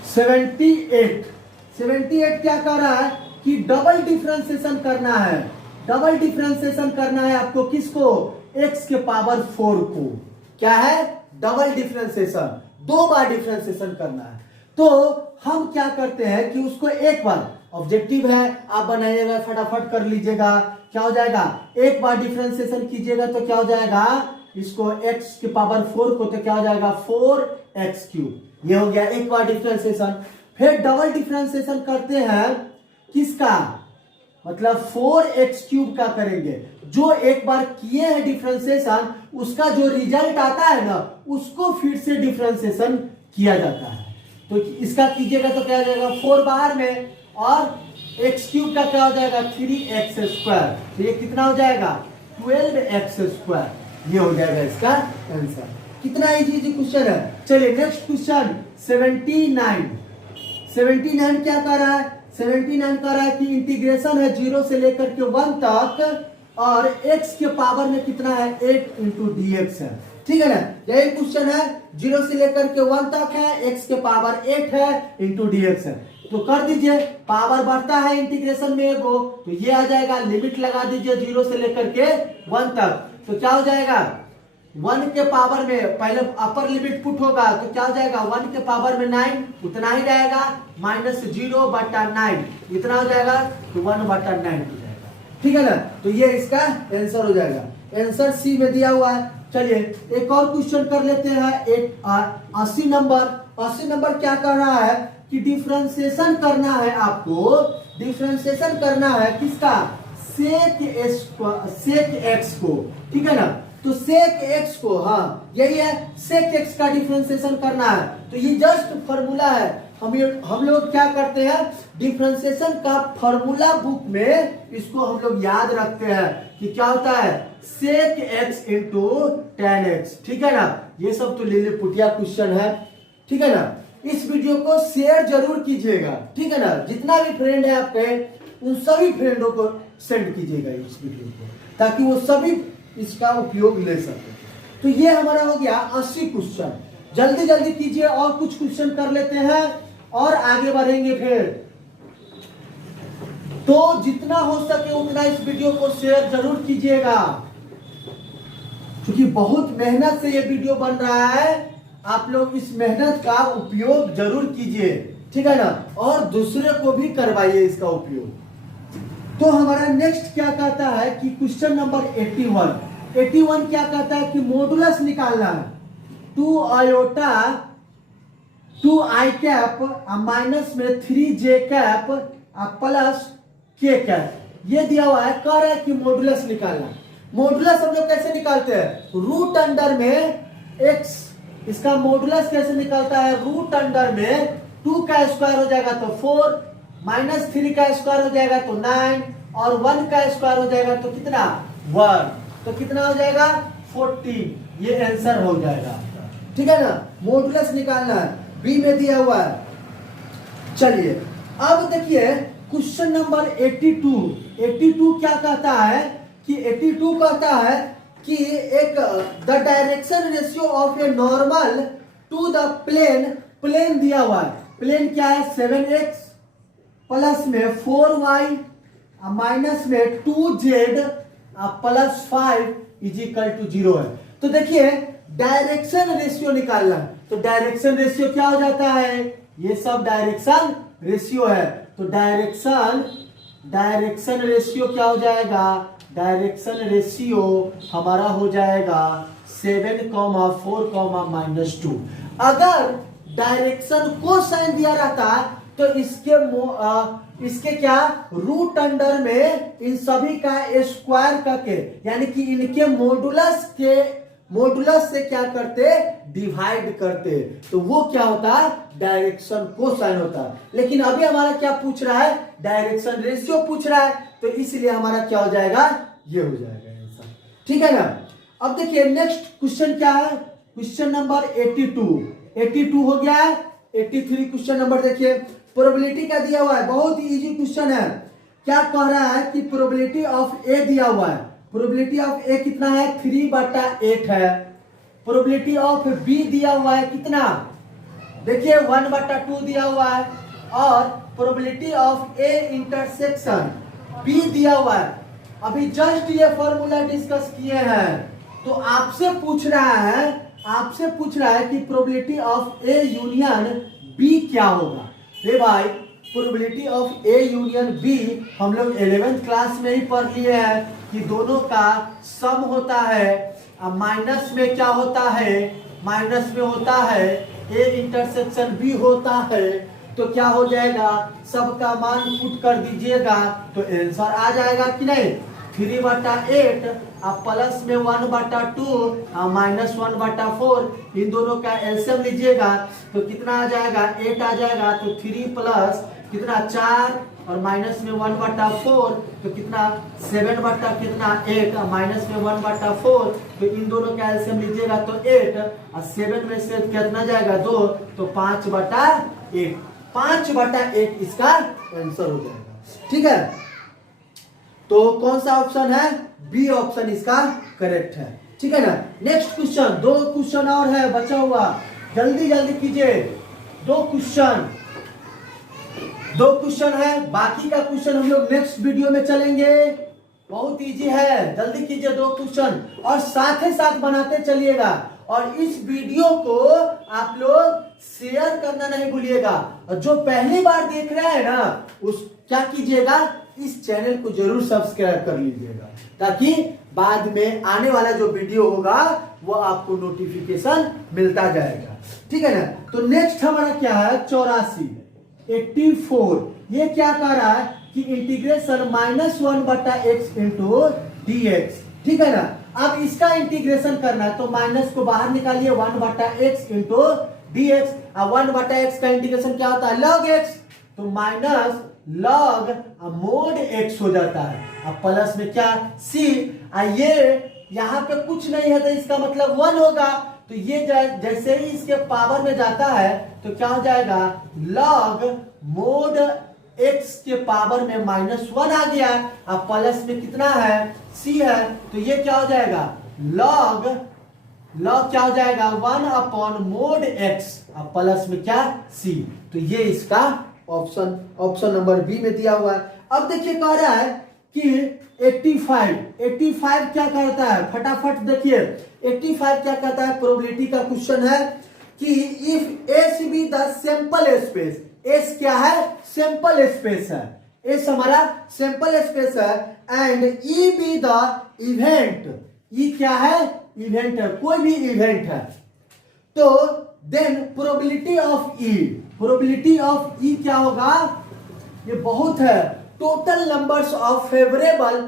78 क्या कर रहा है कि डबल डिफरेंशिएशन करना है। डबल डिफरेंशिएशन करना है आपको किसको, x के पावर 4 को। क्या है, डबल डिफरेंशिएशन, 2 बार डिफरेंशिएशन करना है। तो हम क्या करते हैं कि उसको एक बार, ऑब्जेक्टिव है आप बनाइएगा, फटाफट कर लीजिएगा। क्या हो जाएगा, एक बार डिफरेंशिएशन कीजिएगा तो क्या हो जाएगा, इसको x के पावर 4 को, तो क्या हो जाएगा 4x3। ये हो गया एक बार डिफरेंशिएशन। फिर डबल डिफरेंशिएशन करते हैं किसका, मतलब 4x3 का करेंगे। जो एक बार किए हैं डिफरेंशिएशन, उसका जो रिजल्ट आता है ना उसको फिर से डिफरेंशिएशन किया जाता है। तो इसका कीजिएगा तो क्या हो जाएगा 4 बाहर में, और x3 का क्या हो जाएगा 3x²। तो ये कितना हो जाएगा 12x²। ये हो जाएगा इसका आंसर। कितना इजी क्वेश्चन है। चलिए नेक्स्ट क्वेश्चन 79 क्या कर रहा है, 79 कर रहा है कि इंटीग्रेशन है 0 से लेकर के 1 तक, और x के पावर में कितना है 8 × dx है, ठीक है ना। यही क्वेश्चन है, 0 से लेकर के 1 तक है, x के पावर 8 है इंटू dx है। तो कर दीजिए, पावर बढ़ता है इंटीग्रेशन में एगो, तो ये आ जाएगा, लिमिट लगा दीजिए 0 से लेकर के 1 तक। तो क्या हो जाएगा 1 के पावर में पहले अपर लिमिट पुट होगा, तो क्या हो जाएगा 1 के पावर में 9, उतना ही रहेगा, -0/9 इतना हो जाएगा, तो 1/9 हो जाएगा, ठीक है ना। तो ये इसका आंसर हो जाएगा। आंसर सी में दिया हुआ है। चलिए एक और क्वेश्चन कर लेते हैं। 80 नंबर क्या कर रहा है कि डिफरेंशिएशन करना है आपको, डिफरेंशिएशन करना है किसका, sec x को, ठीक है ना। तो sec x को, हाँ यही है, sec x का डिफरेंशिएशन करना है। तो ये जस्ट फॉर्मूला है, हम लोग क्या करते हैं, डिफरेंशिएशन का फॉर्मूला बुक में इसको हम लोग याद रखते हैं कि क्या होता है sec x × tan x, ठीक है ना। ये सब तो ले पुटिया क्वेश्चन है, ठीक है ना। इस वीडियो को शेयर जरूर कीजिएगा, ठीक है ना। जितना भी फ्रेंड है आपके, उन सभी फ्रेंडों को सेंड कीजिएगा इस वीडियो को, ताकि वो सभी इसका उपयोग ले सके। तो ये हमारा हो गया 80 क्वेश्चन। जल्दी जल्दी कीजिए, और कुछ क्वेश्चन कर लेते हैं और आगे बढ़ेंगे फिर। तो जितना हो सके उतना इस वीडियो को शेयर जरूर कीजिएगा, क्योंकि बहुत मेहनत से ये वीडियो बन रहा है। आप लोग इस मेहनत का उपयोग जरूर कीजिए, ठीक है ना, और दूसरे को भी करवाइए इसका उपयोग। तो हमारा नेक्स्ट क्या कहता है कि क्वेश्चन नंबर 81 क्या कहता है कि मॉडुलस निकालना है 2i कैप माइनस में 3j cap plus k cap, ये दिया हुआ है। कह रहा है कि मॉडुलस निकालना। मॉडुलस हम लोग कैसे निकालते हैं, रूट अंडर में x, इसका मॉडुलस कैसे निकलता है, रूट अंडर में 2 का स्क्वायर हो जाएगा तो 4, -3 का स्क्वायर हो जाएगा तो 9, और 1 का स्क्वायर हो जाएगा तो कितना 1, तो कितना हो जाएगा 14। ये आंसर हो जाएगा आपका, ठीक है ना। मॉडुलस निकालना है, बी में दिया हुआ है। चलिए अब देखिए क्वेश्चन नंबर 82 क्या कहता है कि 82 कहता है कि एक the direction ratio of a normal to the plane दिया हुआ है। प्लेन क्या है 7x प्लस में 4y माइनस में 2z plus 5 is equal to 0 है। तो देखिए डायरेक्शन रेशियो निकालना, तो डायरेक्शन रेशियो क्या हो जाता है, ये सब डायरेक्शन रेशियो है। तो डायरेक्शन रेशियो क्या हो जाएगा, डायरेक्शन रेशियो हमारा हो जाएगा 7,4, -2। अगर डायरेक्शन को साइन दिया रहता तो इसके क्या रूट अंडर में इन सभी का स्क्वायर करके, यानी कि इनके मॉडुलस से क्या करते, डिवाइड करते, तो वो क्या होता है डायरेक्शन को साइन होता है। लेकिन अभी हमारा क्या पूछ रहा है, डायरेक्शन रेशियो पूछ रहा है, तो इसलिए हमारा क्या हो जाएगा, ये हो जाएगा आंसर। ठीक है ना। अब देखिए नेक्स्ट क्वेश्चन क्या है, क्वेश्चन नंबर 82 हो गया है। 83 क्वेश्चन नंबर देखिए, प्रोबेबिलिटी का दिया हुआ है, बहुत ही इजी क्वेश्चन है। क्या कह रहा है कि प्रोबेबिलिटी ऑफ ए दिया हुआ है, प्रोबेबिलिटी ऑफ ए कितना है 3/8 है। प्रोबेबिलिटी ऑफ बी दिया हुआ है कितना, देखिए 1/2 दिया हुआ है। और probability of A intersection B दिया हुआ है। अभी जस्ट ये फॉर्मूला डिस्कस किए हैं, तो आपसे पूछ रहा है कि probability of A union B क्या होगा। रे भाई probability of A union B हम लोग 11th क्लास में ही पढ़ लिए हैं कि दोनों का सम होता है, माइनस में क्या होता है, माइनस में होता है ए इंटरसेक्शन बी होता है। तो क्या हो जाएगा, सबका मान पुट कर दीजिएगा तो आंसर आ जाएगा कि नहीं, 3/8 प्लस में 1/2 -1/4, इन दोनों का एलसीएम लीजिएगा तो कितना आ जाएगा, 8 आ जाएगा। तो 3 प्लस कितना 4 और माइनस में 1/4 तो कितना 7/8 माइनस में 1/4, तो इन दोनों का एलसीएम लीजिएगा तो 8 और 7 में से कितना जाएगा 2, तो 5/8, 5/8 इसका आंसर हो जाएगा। ठीक है, तो कौन सा ऑप्शन है, बी ऑप्शन इसका करेक्ट है। ठीक है ना। नेक्स्ट क्वेश्चन, 2 क्वेश्चन और है बचा हुआ, जल्दी जल्दी कीजिए। 2 क्वेश्चन है, बाकी का क्वेश्चन हम लोग नेक्स्ट वीडियो में चलेंगे। बहुत इजी है, जल्दी कीजिए 2 क्वेश्चन और साथ ही साथ बनाते चलिएगा। और इस वीडियो को आप लोग शेयर करना नहीं भूलिएगा। और जो पहली बार देख रहे हैं ना, उस क्या कीजिएगा, इस चैनल को जरूर सब्सक्राइब कर लीजिएगा, ताकि बाद में आने वाला जो वीडियो होगा वो आपको नोटिफिकेशन मिलता जाएगा। ठीक है ना। तो नेक्स्ट हमारा क्या है 84, ये क्या कह रहा है कि इंटीग्रेशन -1/x इंटू dx। ठीक है ना। अब इसका इंटीग्रेशन करना है तो माइनस को बाहर निकालिए, 1/x इंटू dx। 1/x का इंटीग्रेशन क्या होता है, log x, तो माइनस log mod x हो जाता है। अब प्लस में क्या c, ये यहाँ पे कुछ नहीं है तो इसका मतलब 1 होगा। तो ये जैसे ही इसके पावर में जाता है तो क्या हो जाएगा, log mod x के पावर में -1 आ गया। अब प्लस में कितना है c है, तो ये क्या हो जाएगा, log क्या हो जाएगा 1/mod x, अब प्लस में क्या c। तो ये इसका ऑप्शन नंबर बी में दिया हुआ है। अब देखिए कह रहा है कि 85 क्या कहता है, फटाफट देखिए 85 क्या कहता है। प्रोबेबिलिटी का क्वेश्चन है कि if S be the sample space, S क्या है, सैंपल स्पेस है, एस हमारा सैंपल स्पेस है, and E be the event, E क्या है, इवेंट है, कोई भी इवेंट है, तो देन प्रोबेबिलिटी ऑफ ई क्या होगा, ये बहुत है, टोटल नंबर्स ऑफ फेवरेबल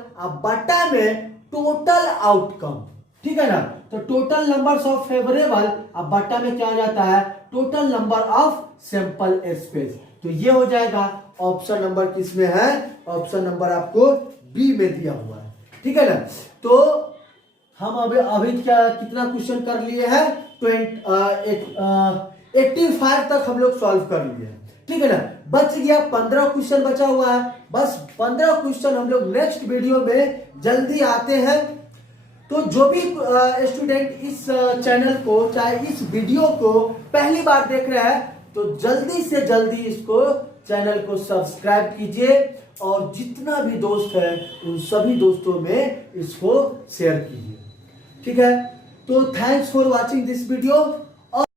बटा में टोटल आउटकम। ठीक है ना। तो टोटल नंबर्स ऑफ फेवरेबल बटा में क्या हो जाता है, total number of sample space. तो ये हो जाएगा ऑप्शन नंबर किसमें है, ऑप्शन नंबर आपको बी में दिया हुआ है। ठीक है ना। तो हम अभी क्या कितना क्वेश्चन कर लिए हैं, 85 तक हम लोग सॉल्व कर लिए। ठीक है ना। बच गया 15 क्वेश्चन बचा हुआ है। बस 15 क्वेश्चन हम लोग नेक्स्ट वीडियो में जल्दी आते हैं। तो जो भी स्टूडेंट इस चैनल को चाहे इस वीडियो को पहली बार देख रहे हैं तो जल्दी से जल्दी इसको चैनल को सब्सक्राइब कीजिए और जितना भी दोस्त है उन सभी दोस्तों में इसको शेयर कीजिए। ठीक है, तो thanks for watching this video.